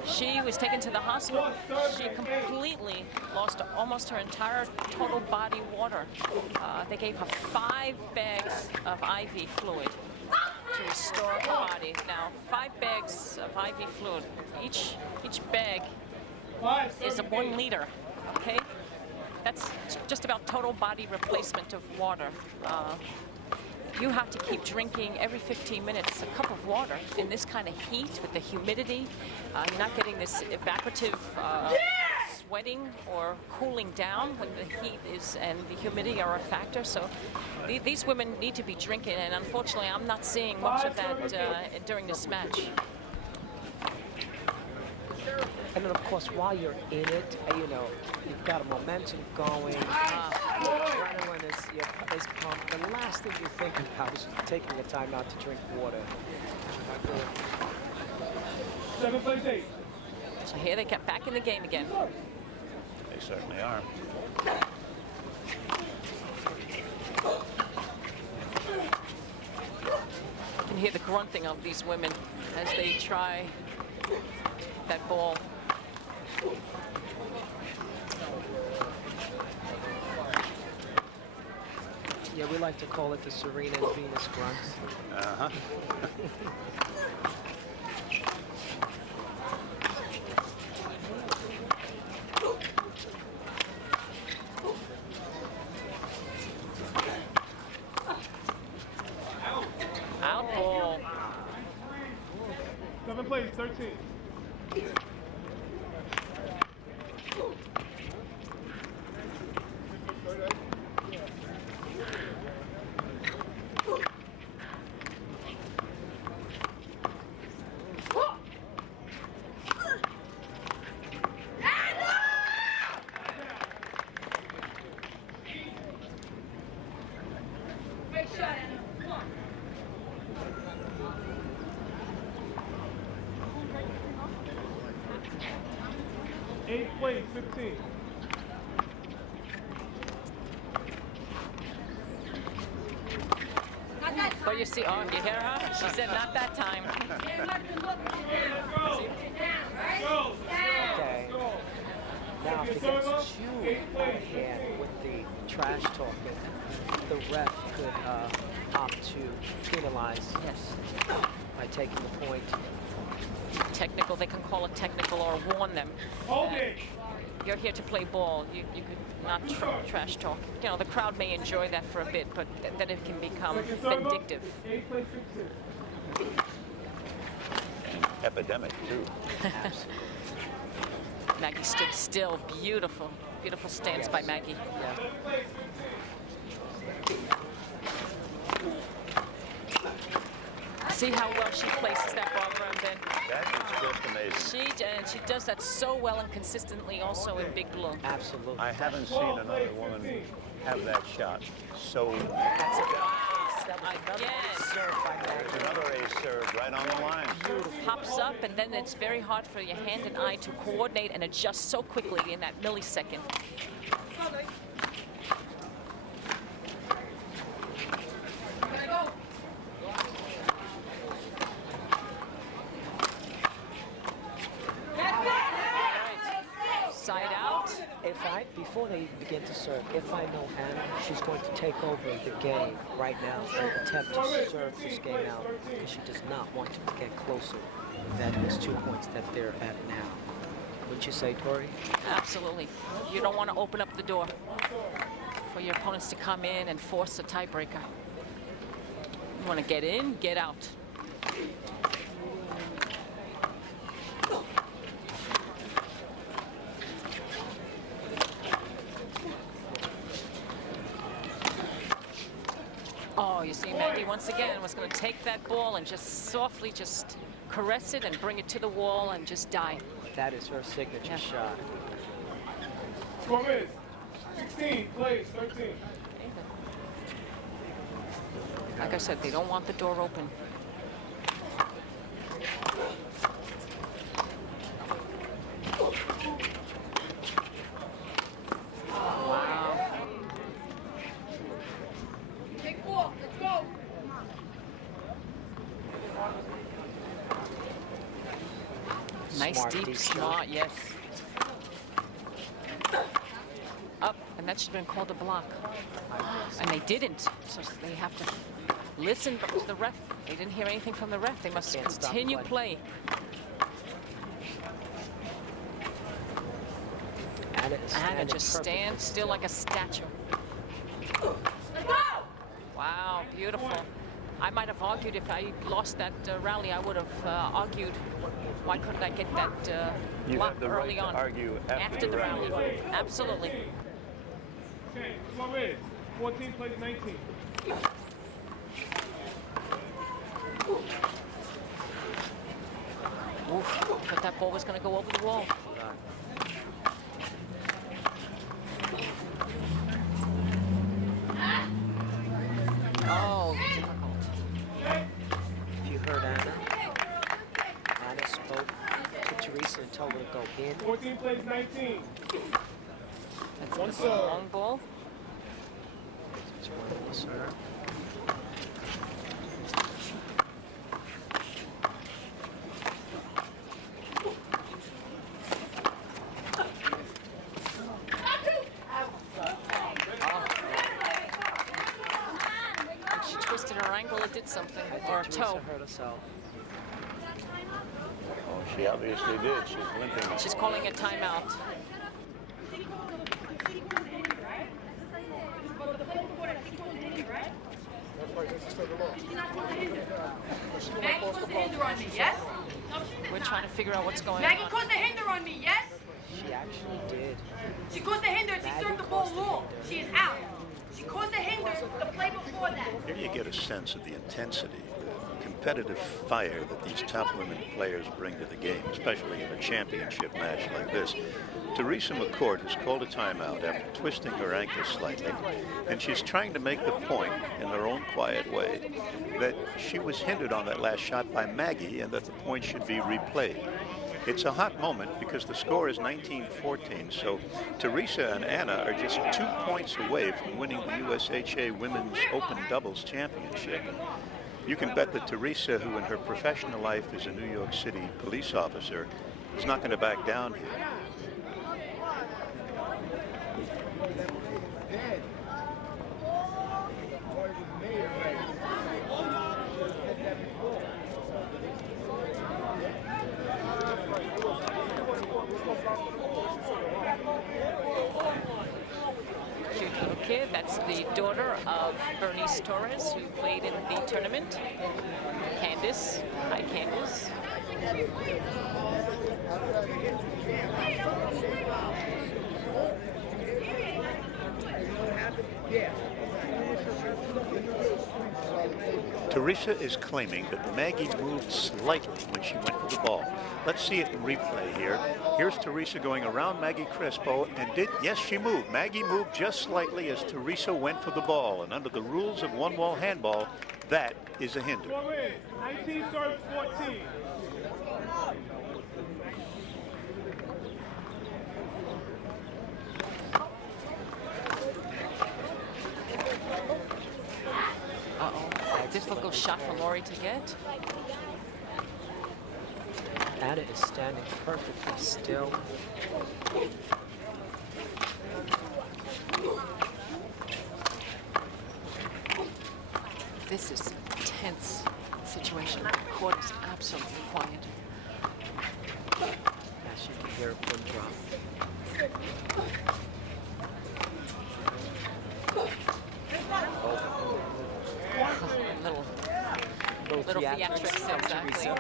She was taken to the hospital. She completely lost almost her entire total body water. They gave her 5 bags of IV fluid to restore her body. Now, 5 bags of IV fluid. Each bag is a 1 liter, okay? That's just about total body replacement of water. You have to keep drinking every 15 minutes a cup of water in this kind of heat with the humidity. You're not getting this evaporative sweating or cooling down when the heat is and the humidity are a factor. So these women need to be drinking, and unfortunately I'm not seeing much of that during this match. And then, of course, while you're in it, you know, you've got a momentum going. Your adrenaline is pumped. The last thing you think about is taking the time out to drink water. 7-8. So here they get back in the game again. They certainly are. You can hear the grunting of these women as they try that ball. Yeah, we like to call it the Serena and Venus grunts. Uh-huh. Out ball. 7 plays, 13. 8 plays, 15. But you see, oh, you hear her? She said not that time. Okay. Now, if it gets too out of hand with the trash talking, the ref could opt to penalize by taking the point. Technical, they can call it technical or warn them. You're here to play ball. You could not trash talk. You know, the crowd may enjoy that for a bit, but then it can become vindictive. 8 plays, 16. Epidemic, too. Maggie stood still. Beautiful. Beautiful stance by Maggie. See how well she places that ball, Brendan. That is just amazing. She does that so well and consistently also in Big Blue. Absolutely. I haven't seen another woman have that shot so. That's a good Again. serve by Maggie. Another ace serve right on the line. Pops up, and then it's very hard for your hand and eye to coordinate and adjust so quickly in that millisecond. Side out. Before they begin to serve, if I know Anna, she's going to take over the game right now and attempt to serve this game out because she does not want to get closer than those 2 points that they're at now. Wouldn't you say, Tori? Absolutely. You don't want to open up the door for your opponents to come in and force a tiebreaker. You want to get in, get out. Oh, you see, Maggie once again was going to take that ball and just softly just caress it and bring it to the wall and just die. That is her signature shot. Score is 16 plays, 13. Like I said, they don't want the door open. Wow. Take 4, let's go. Nice, deep, smart, yes. Up, and that should have been called a block. And they didn't, so they have to listen to the ref. They didn't hear anything from the ref. They must continue play. Anna just stands still like a statue. Wow, beautiful. I might have argued if I lost that rally, I would have argued why couldn't I get that block early on. You have the right to argue after the rally. Absolutely. Okay, score is 14 plays, 19. Oof, but that ball was going to go over the wall. Oh, difficult. If you heard Anna spoke to Teresa and told her to go in. 14 plays, 19. That's a long ball. It's one of her. She twisted her ankle, it did something, or a Teresa toe. hurt herself. Oh, she obviously did. She's limping. She's calling a timeout. Maggie caused the hinder on me, yes? We're trying to figure out what's going Maggie on. caused the hinder on me, yes? She actually did. She caused the hinder, she served the ball long. She is out. She caused the hinder the play before that. Here you get a sense of the intensity, the competitive fire that these top women players bring to the game, especially in a championship match like this. Teresa McCourt has called a timeout after twisting her ankle slightly, and she's trying to make the point in her own quiet way that she was hindered on that last shot by Maggie and that the point should be replayed. It's a hot moment because the score is 19-14. So Teresa and Anna are just 2 points away from winning the USHA Women's Open Doubles Championship. You can bet that Teresa, who in her professional life is a New York City police officer, is not going to back down here. Cute little kid. That's the daughter of Bernice Torres, who played in the tournament. Candace. Hi, Candace. Teresa is claiming that Maggie moved slightly when she went for the ball. Let's see it in replay here. Here's Teresa going around Maggie Crespo, and yes, she moved. Maggie moved just slightly as Teresa went for the ball, and under the rules of one-wall handball, that is a hinder. 19 serves 14. Uh-oh. Difficult shot for Lori to get. Anna is standing perfectly still. This is a tense situation. The court is absolutely quiet. As you can hear a pin drop. Little theatrics, exactly.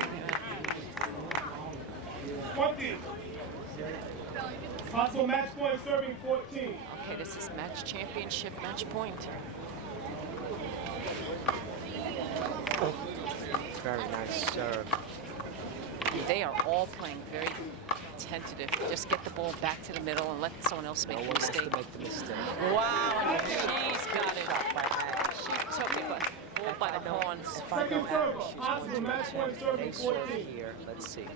20. Possible match point serving 14. Okay, this is match championship, match point. Very nice serve. They are all playing very tentative. Just get the ball back to the middle and let someone else make the mistake. Make the mistake. Wow, and she's got it. She took it, but pulled by the horns. If I know Anna, she's going to they serve here. Let's see.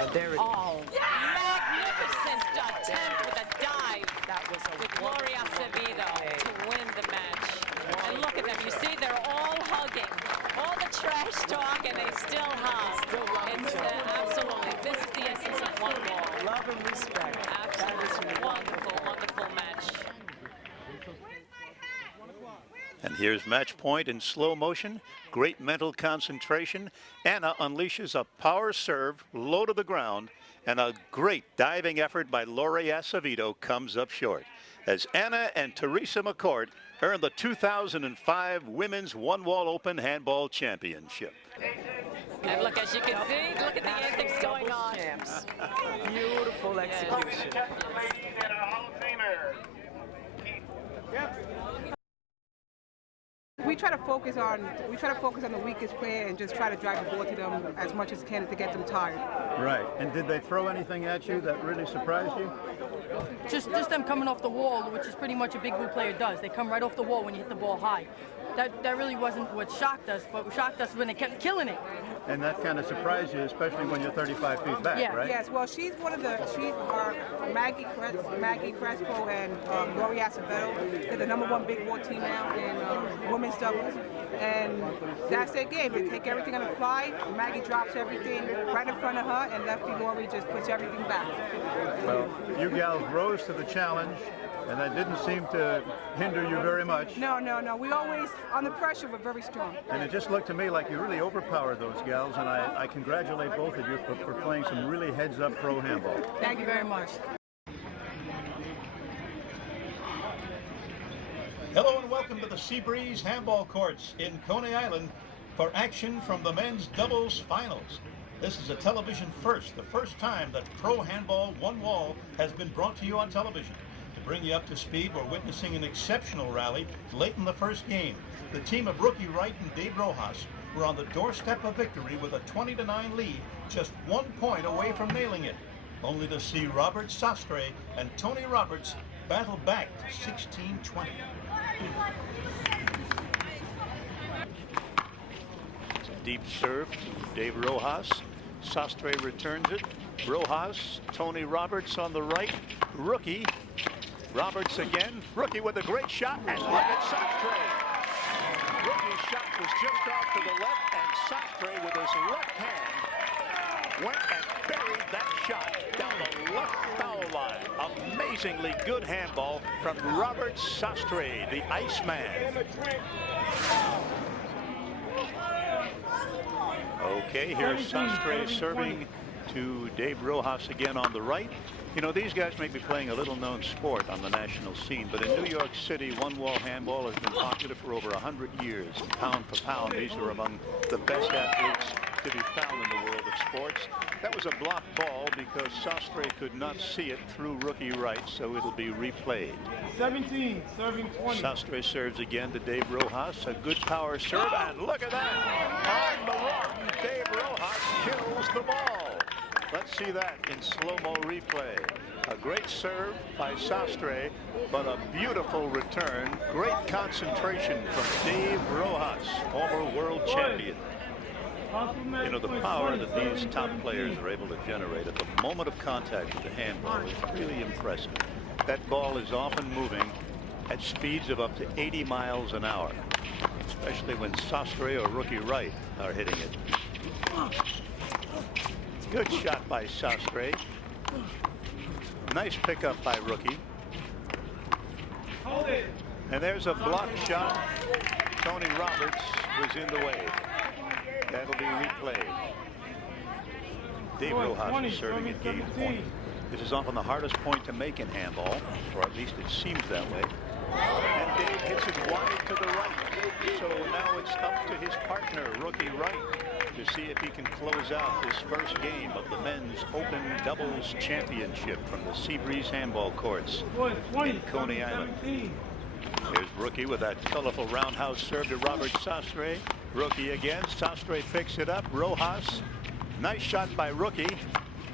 And there it is. Oh, magnificent attempt with a dive. That was a with Gloria Acevedo to win the match. And look at them. You see, they're all hugging. All the trash talk, and they still hug. It's absolutely. This is the essence of one ball. Love and respect. Absolutely wonderful, wonderful match. And here's match point in slow motion. Great mental concentration. Anna unleashes a power serve low to the ground, and a great diving effort by Lori Acevedo comes up short, as Anna and Teresa McCourt earn the 2005 Women's One-Wall Open Handball Championship. And look, as you can see, look at the antics going on. Beautiful execution. We try to focus on the weakest player and just try to drive the ball to them as much as can to get them tired. Right. And did they throw anything at you that really surprised you? Just them coming off the wall, which is pretty much a big blue player does. They come right off the wall when you hit the ball high. That really wasn't what shocked us, but what shocked us when they kept killing it. And that kind of surprised you, especially when you're 35 feet back, right? Yes, well, she's Maggie Crespo and Lori Acevedo. They're the #1 big ball team now in women's doubles. And that's their game. They take everything on the fly. Maggie drops everything right in front of her, and lefty Lori just puts everything back. Well, you gals rose to the challenge, and that didn't seem to hinder you very much. No. We always, under pressure, we're very strong. And it just looked to me like you really overpowered those gals, and I congratulate both of you for playing some really heads-up pro handball. Thank you very much. Hello and welcome to the Seabreeze Handball Courts in Coney Island for action from the men's doubles finals. This is a television first, the first time that pro handball one wall has been brought to you on television. To bring you up to speed, we're witnessing an exceptional rally late in the first game. The team of Rookie Wright and Dave Rojas were on the doorstep of victory with a 20-9 lead, just 1 point away from nailing it, only to see Robert Sastre and Tony Roberts battle back to 16-20. Deep serve to Dave Rojas. Sastre returns it. Rojas, Tony Roberts on the right. Rookie. Roberts again. Rookie with a great shot. And look at Sastre. Rookie's shot was just off to the left, and Sastre with his left hand went and buried that shot down the left foul line. Amazingly good handball from Robert Sastre, the Iceman. Okay, here's Sastre serving to Dave Rojas again on the right. You know, these guys may be playing a little-known sport on the national scene, but in New York City, one-wall handball has been popular for over 100 years. Pound for pound, these are among the best athletes to be found in the world of sports. That was a blocked ball because Sastre could not see it through rookie right, so it'll be replayed. 17, serving 20. Sastre serves again to Dave Rojas. A good power serve, and look at that! On the run, Dave Rojas kills the ball. Let's see that in slow-mo replay. A great serve by Sastre, but a beautiful return. Great concentration from Dave Rojas, former world champion. You know, the power that these top players are able to generate at the moment of contact with the handball is really impressive. That ball is often moving at speeds of up to 80 miles an hour, especially when Sastre or rookie right are hitting it. Good shot by Sastre. Nice pickup by rookie. And there's a block shot. Tony Roberts was in the way. That'll be replayed. Dave Rojas is serving at game point. This is often the hardest point to make in handball, or at least it seems that way. And Dave hits it wide to the right. So now it's up to his partner, rookie right, to see if he can close out this first game of the men's open doubles championship from the Seabreeze handball courts in Coney Island. Here's rookie with that colorful roundhouse serve to Robert Sastre. Rookie again. Sastre picks it up. Rojas. Nice shot by rookie.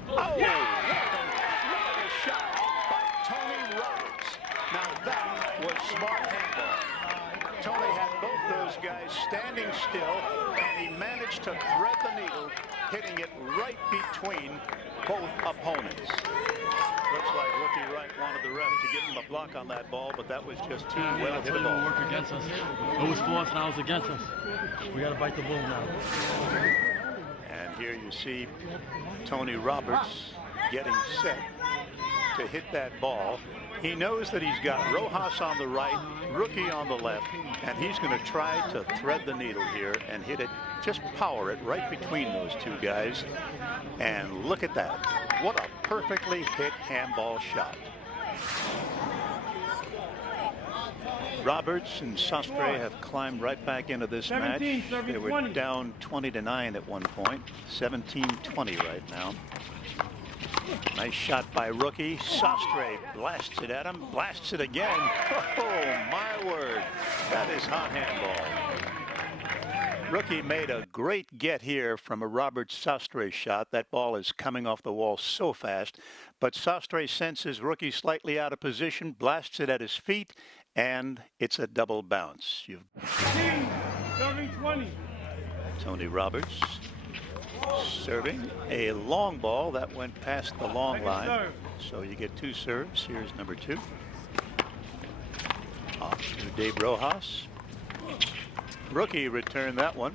Oh, what a shot by Tony Roberts. Now that was smart handball. Tony had both those guys standing still, and he managed to thread the needle, hitting it right between both opponents. Looks like rookie right wanted the ref to give him a block on that ball, but that was just too well hit a ball. Work against us. It was for us, now it's against us. We got to bite the bull now. And here you see Tony Roberts getting set to hit that ball. He knows that he's got Rojas on the right, rookie on the left, and he's going to try to thread the needle here and hit it, just power it right between those two guys. And look at that. What a perfectly hit handball shot. Roberts and Sastre have climbed right back into this match. They were down 20-9 at one point. 17-20 right now. Nice shot by rookie. Sastre blasts it at him. Blasts it again. Oh, my word. That is hot handball. Rookie made a great get here from a Robert Sastre shot. That ball is coming off the wall so fast. But Sastre senses rookie slightly out of position, blasts it at his feet, and it's a double bounce. Serving 20. Tony Roberts serving a long ball that went past the long line. So you get two serves. Here's number two. Off to Dave Rojas. Rookie returned that one.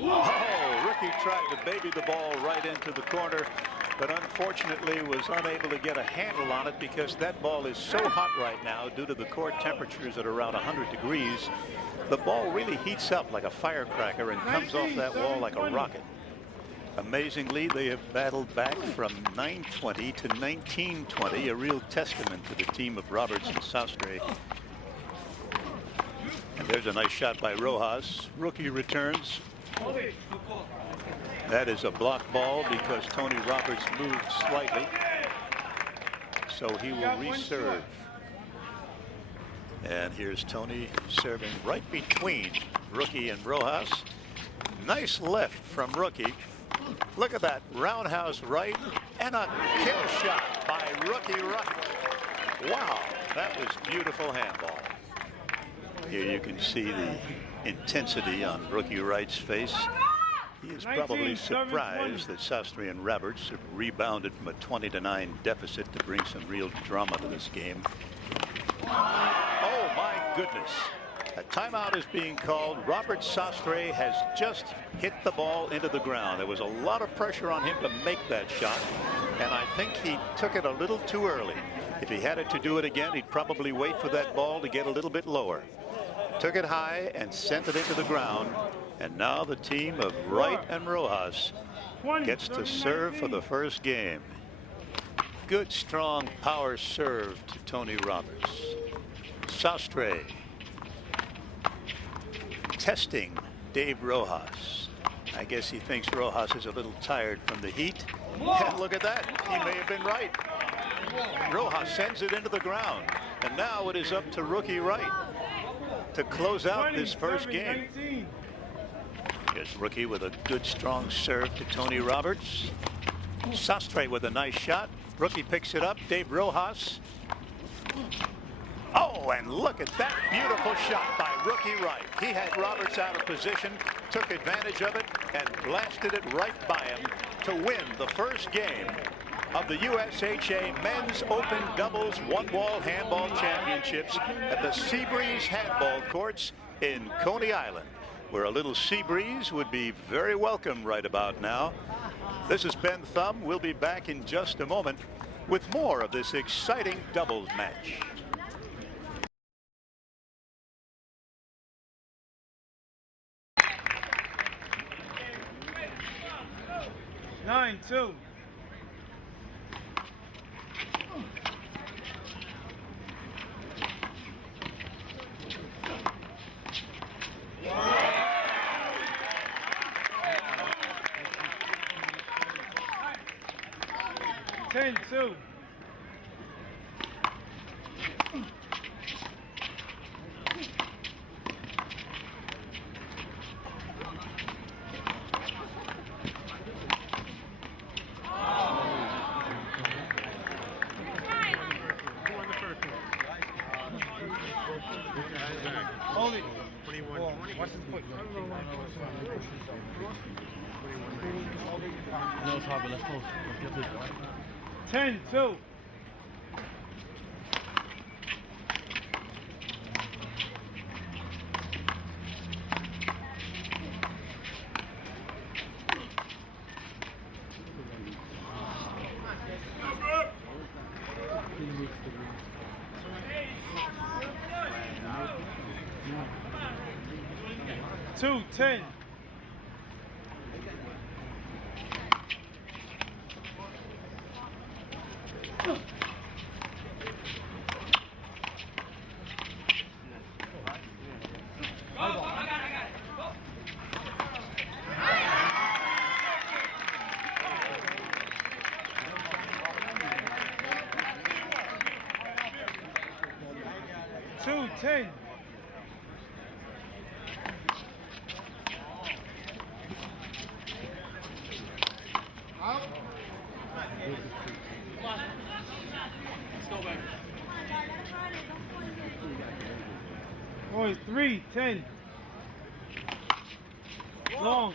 Oh, rookie tried to baby the ball right into the corner, but unfortunately was unable to get a handle on it because that ball is so hot right now due to the court temperatures at around 100 degrees. The ball really heats up like a firecracker and comes off that wall like a rocket. Amazingly, they have battled back from 920 to 1920, a real testament to the team of Roberts and Sastre. And there's a nice shot by Rojas. Rookie returns. That is a block ball because Tony Roberts moved slightly. So he will reserve. And here's Tony serving right between rookie and Rojas. Nice lift from rookie. Look at that roundhouse right and a kill shot by rookie right. Wow, that was beautiful handball. Here you can see the intensity on rookie Wright's face. He is probably 19, surprised that Sastre and Roberts have rebounded from a 20-9 deficit to bring some real drama to this game. Oh my goodness. A timeout is being called. Robert Sastre has just hit the ball into the ground. There was a lot of pressure on him to make that shot, and I think he took it a little too early. If he had it to do it again, he'd probably wait for that ball to get a little bit lower. Took it high and sent it into the ground, and now the team of Wright and Rojas gets to serve for the first game. Good, strong power serve to Tony Roberts. Sastre testing Dave Rojas. I guess he thinks Rojas is a little tired from the heat. And look at that. He may have been right. Rojas sends it into the ground. And now it is up to rookie Wright to close out this first game. Here's rookie with a good, strong serve to Tony Roberts. Sastre with a nice shot. Rookie picks it up. Dave Rojas. Oh, and look at that beautiful shot by rookie Wright. He had Roberts out of position, took advantage of it, and blasted it right by him to win the first game of the USHA Men's Open Doubles One-Wall Handball Championships at the Seabreeze Handball Courts in Coney Island, where a little sea breeze would be very welcome right about now. This is Ben Thumb. We'll be back in just a moment with more of this exciting doubles match. 9-2. Ten, 2. Hold it. 21. Watch his foot. No problem. Let's close. 10-2. Two, 10. Two, 10. Boys, 3-10. Long.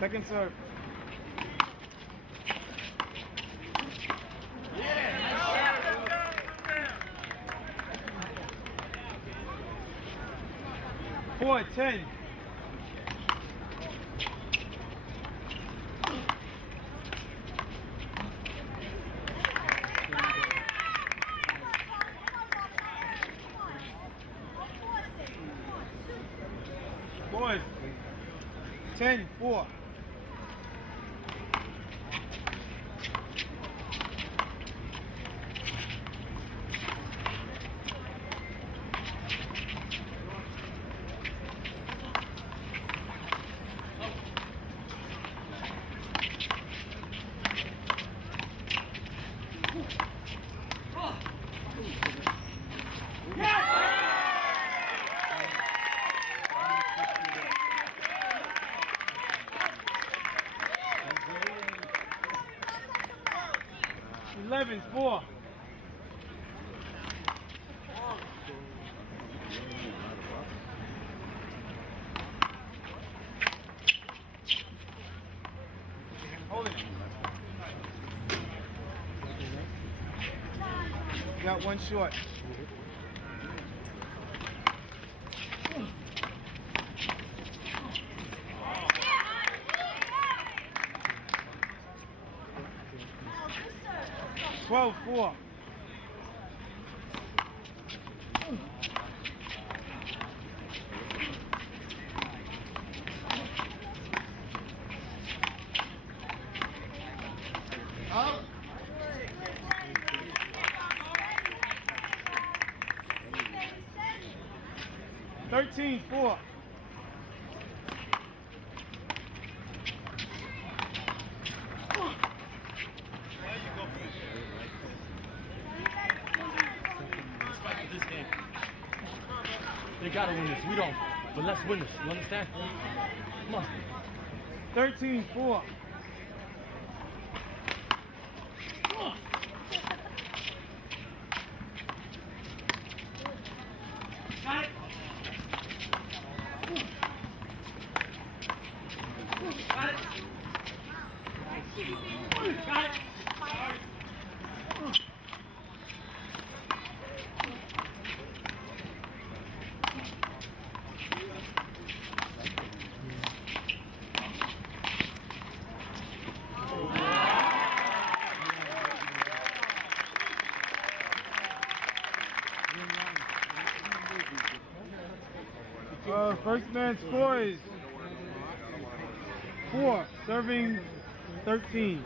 Second serve. Four, 10. Boys, 10-4. Four. one short. Twelve, 4. Up. 13, 4. They gotta win this. We don't. But let's win this. You understand? Come on. 13, 4. Got it. Got it. Got it. First man score is 4, serving 13.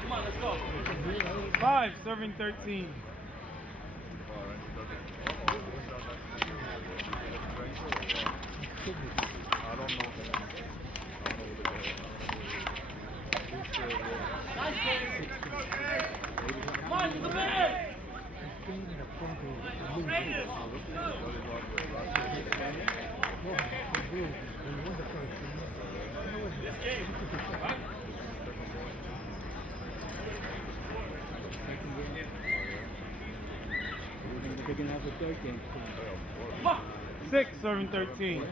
Come on, let's go. 5, serving 13. I don't know. Come on, the man! They can have a third game. 6, serving 13.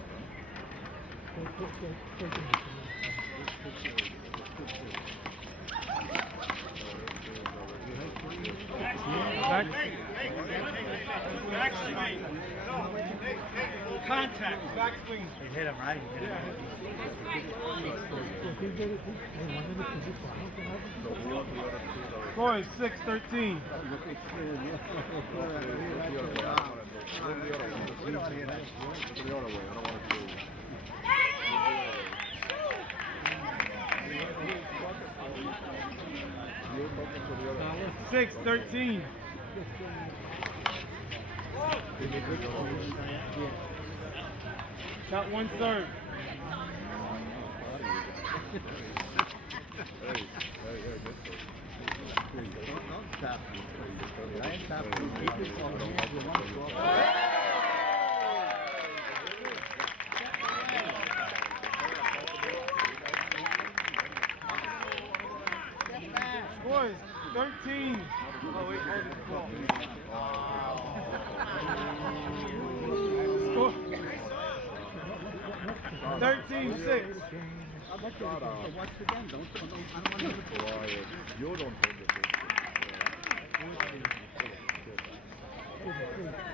Back swing. Contact. Back swing. They hit him right. Score is 6, 13. Six, 13. Shot 1 serve. Boys, 13. Oh, wait, hold it. Score. 13-6. Watch again, don't you don't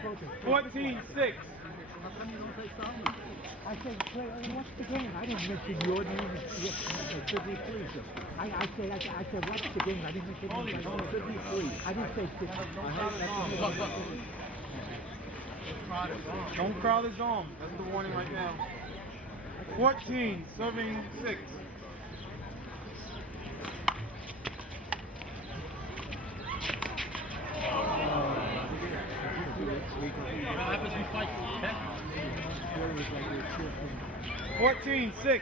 hold it. 14-6. I said, watch the game. I didn't mention your name. Should we please? I said, watch the game. I didn't mention your name. Should we please? I didn't say Don't crowd his arm. That's the warning right now. 14, serving 6. What happens if we fight? 14-6.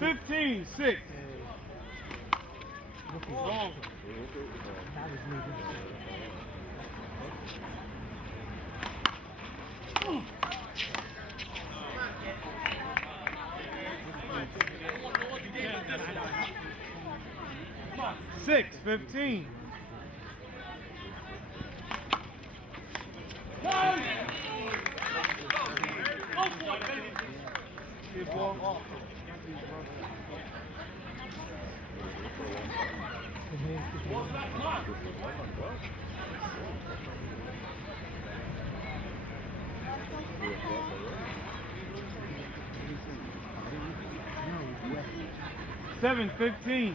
15-6. Long. 6-15. Good ball. 7-15.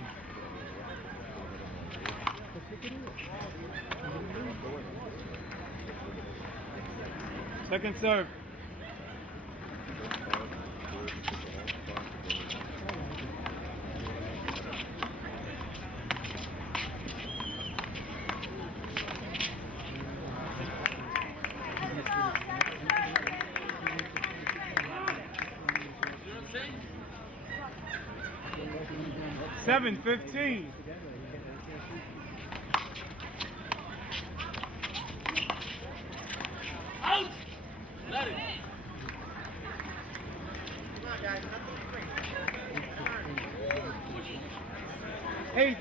Second serve. Seven 15. Out! Let it.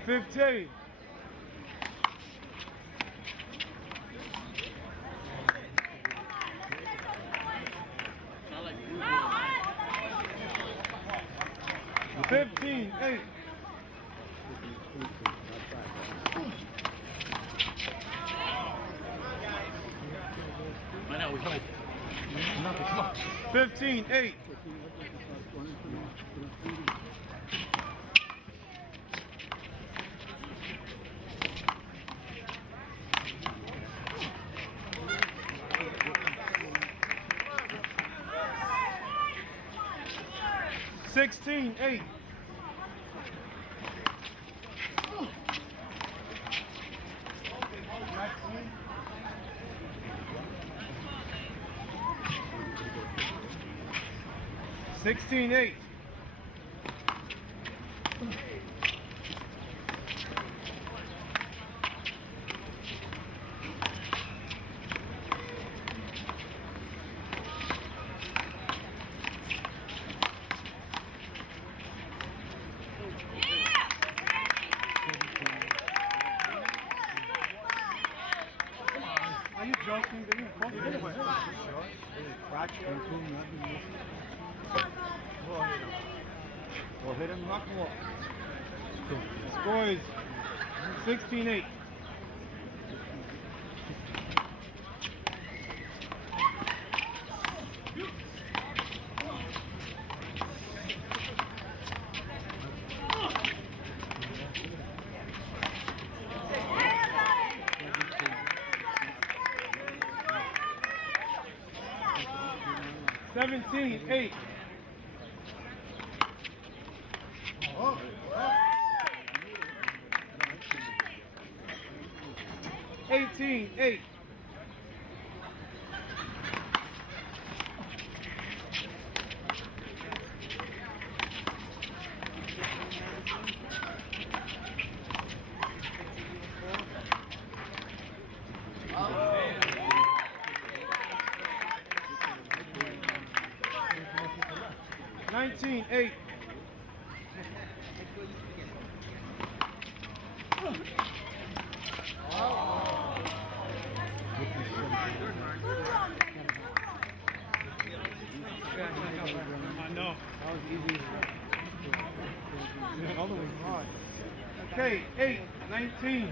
8-15. Eight. I know, we hope. 15-8. $16-8. 16-8. Are you joking? They didn't call it anyway. Well, hit him, knock him off. Score is 16-8. $17-8. 18-8. $19-8. I know. That was easy. The other was hard. Okay, 8-19.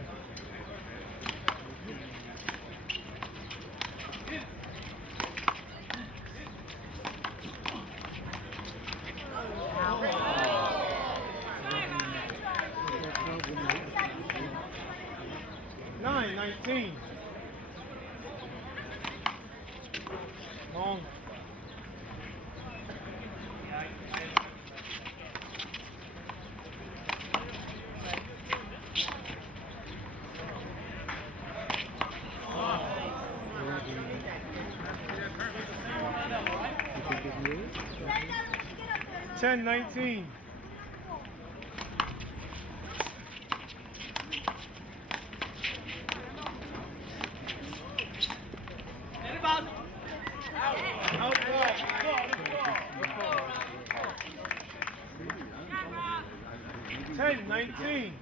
$9-19. Long. 10-19. Nineteen.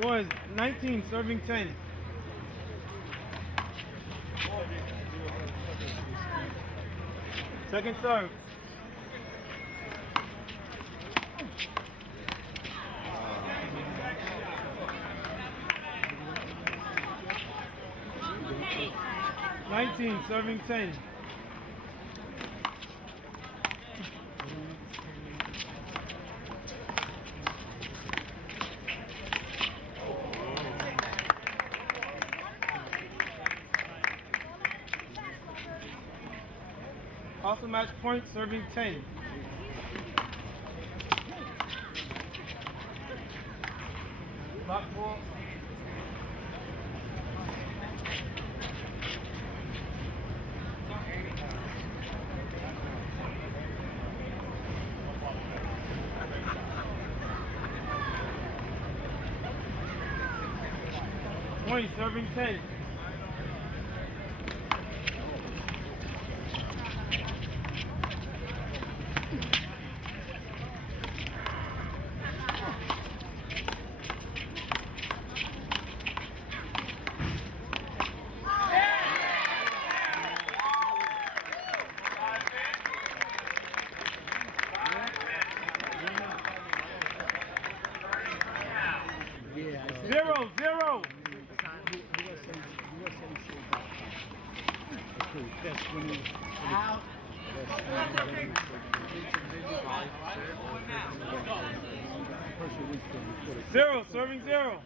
Boys, 19, serving 10. Second serve. Serving 10. Also match point, serving 10. Block ball. Serving 10. Zero. Zero, serving 0.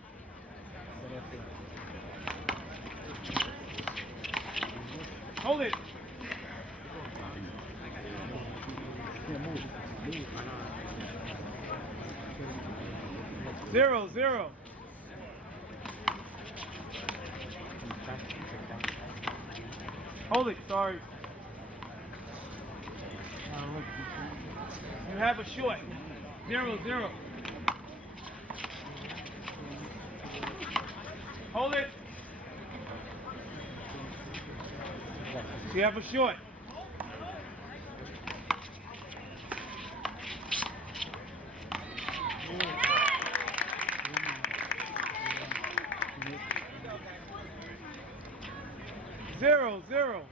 Hold it. 0-0. Hold it, sorry. You have a short. 0-0. Hold it. You have a short. Zero.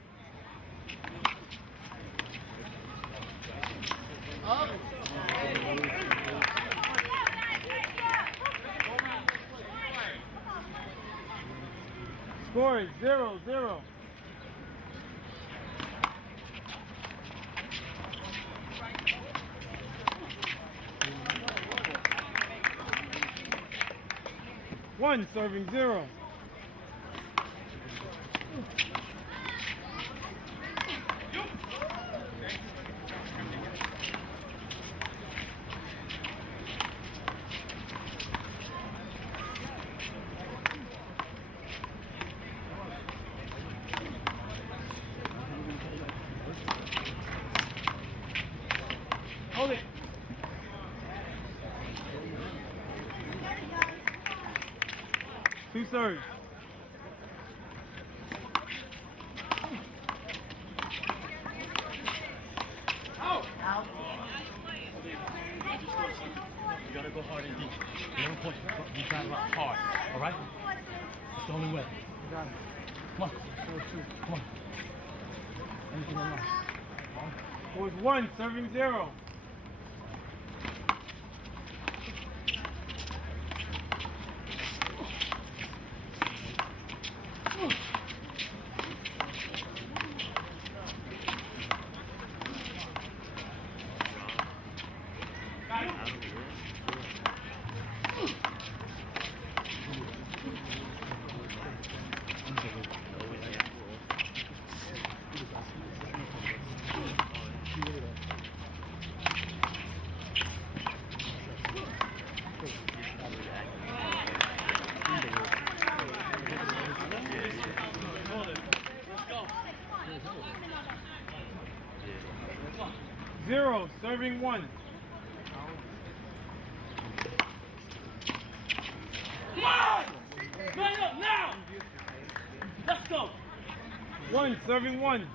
Score is 0-0. One serving 0. Hold it. Two serves. Out. You gotta go hard and deep. Never push. You gotta rock hard. All right? It's the only way. You got it. Come on. Come on. Anything on line. Was 1 serving 0. 0, serving 1. Come on! Line up now! Let's go! 1, serving 1.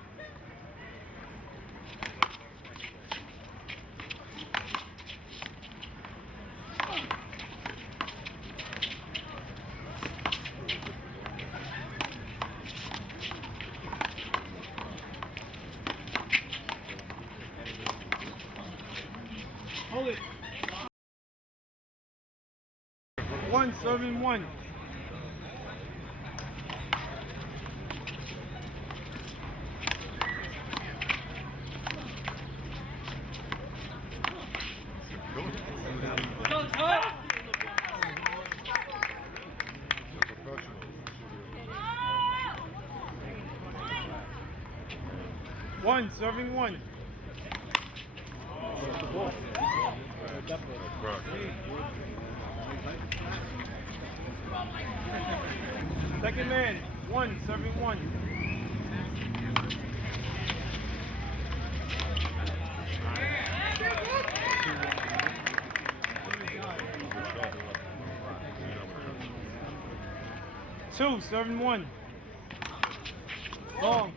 Hold it. 1, serving 1. One, serving 1. Second man, 1, serving 1. Two, serving 1. Long.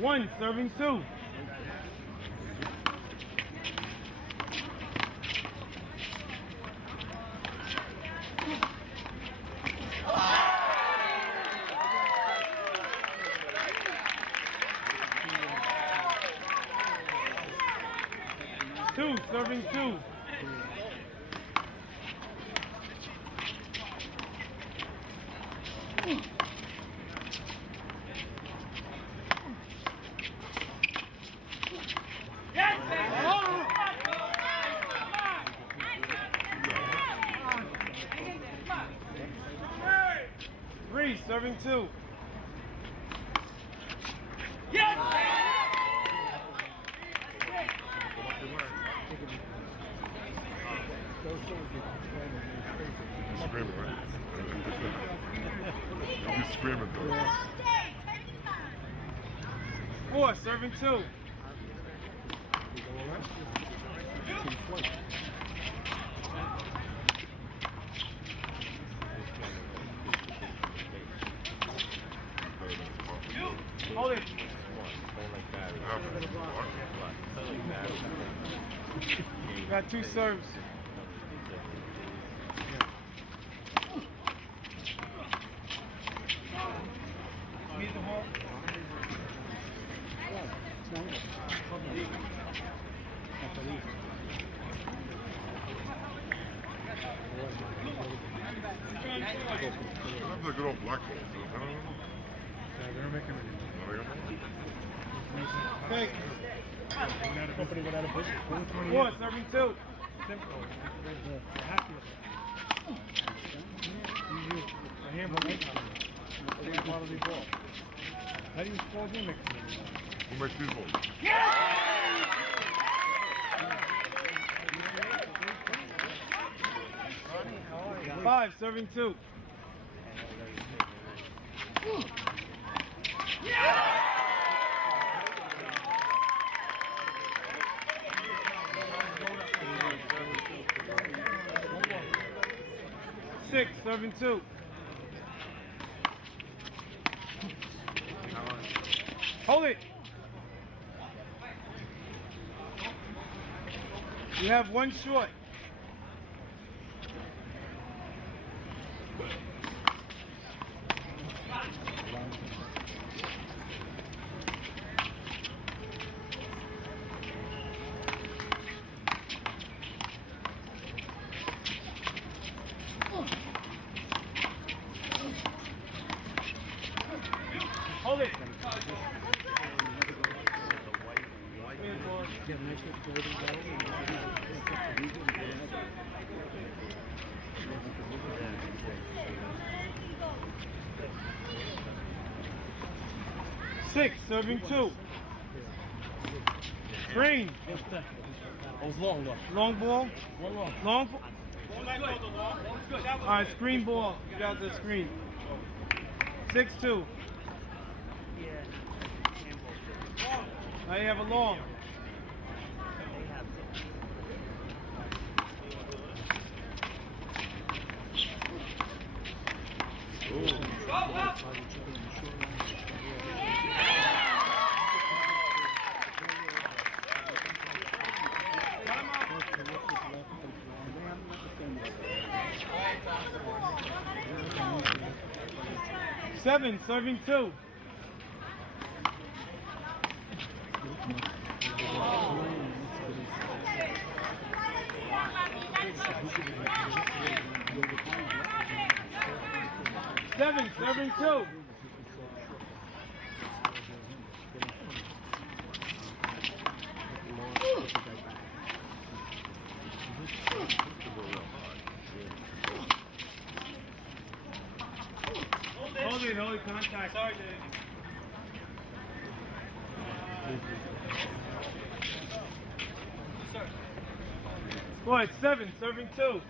One, serving 2. Two, serving 2. Three, serving 2. Yes! Screaming, right? You'll be screaming, though. 4, serving 2. Hold it. Got 2 serves. That's a good old black hole. They're making it. Company without a business. 4, serving 2. How do you suppose he makes it? Who makes these balls? 5, serving 2. Six, serving 2. Hold it. You have 1 short. Hold it. 6, serving 2. Screen. Oh, it's long, though. Long ball. One long. Long ball. All right, screen ball. Get out the screen. 6-2. Now you have a long. Seven, serving 2. Seven, serving 2. Hold it, contact. Sorry, Dave. Boy, it's 7, serving 2.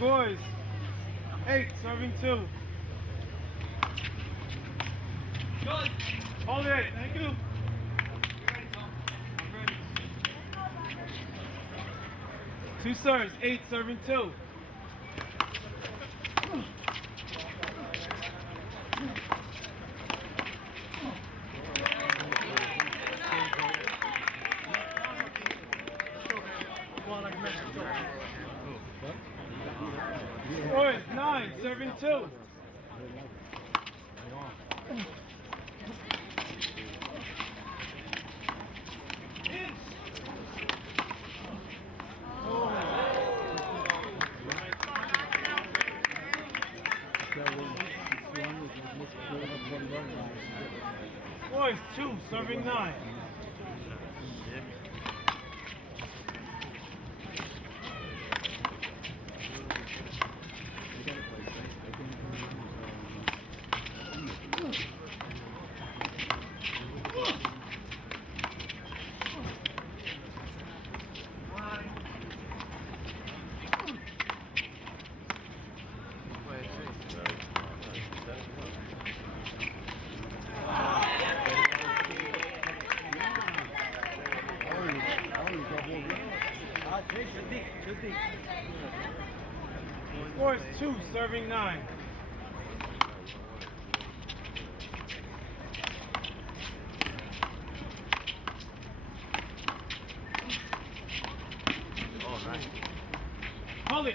Boys, 8, serving 2. Hold it, thank you. Two serves, 8, serving 2. Boys, 9, serving 2. Boys, 2, serving 9. Score is 2, serving 9. Hold it.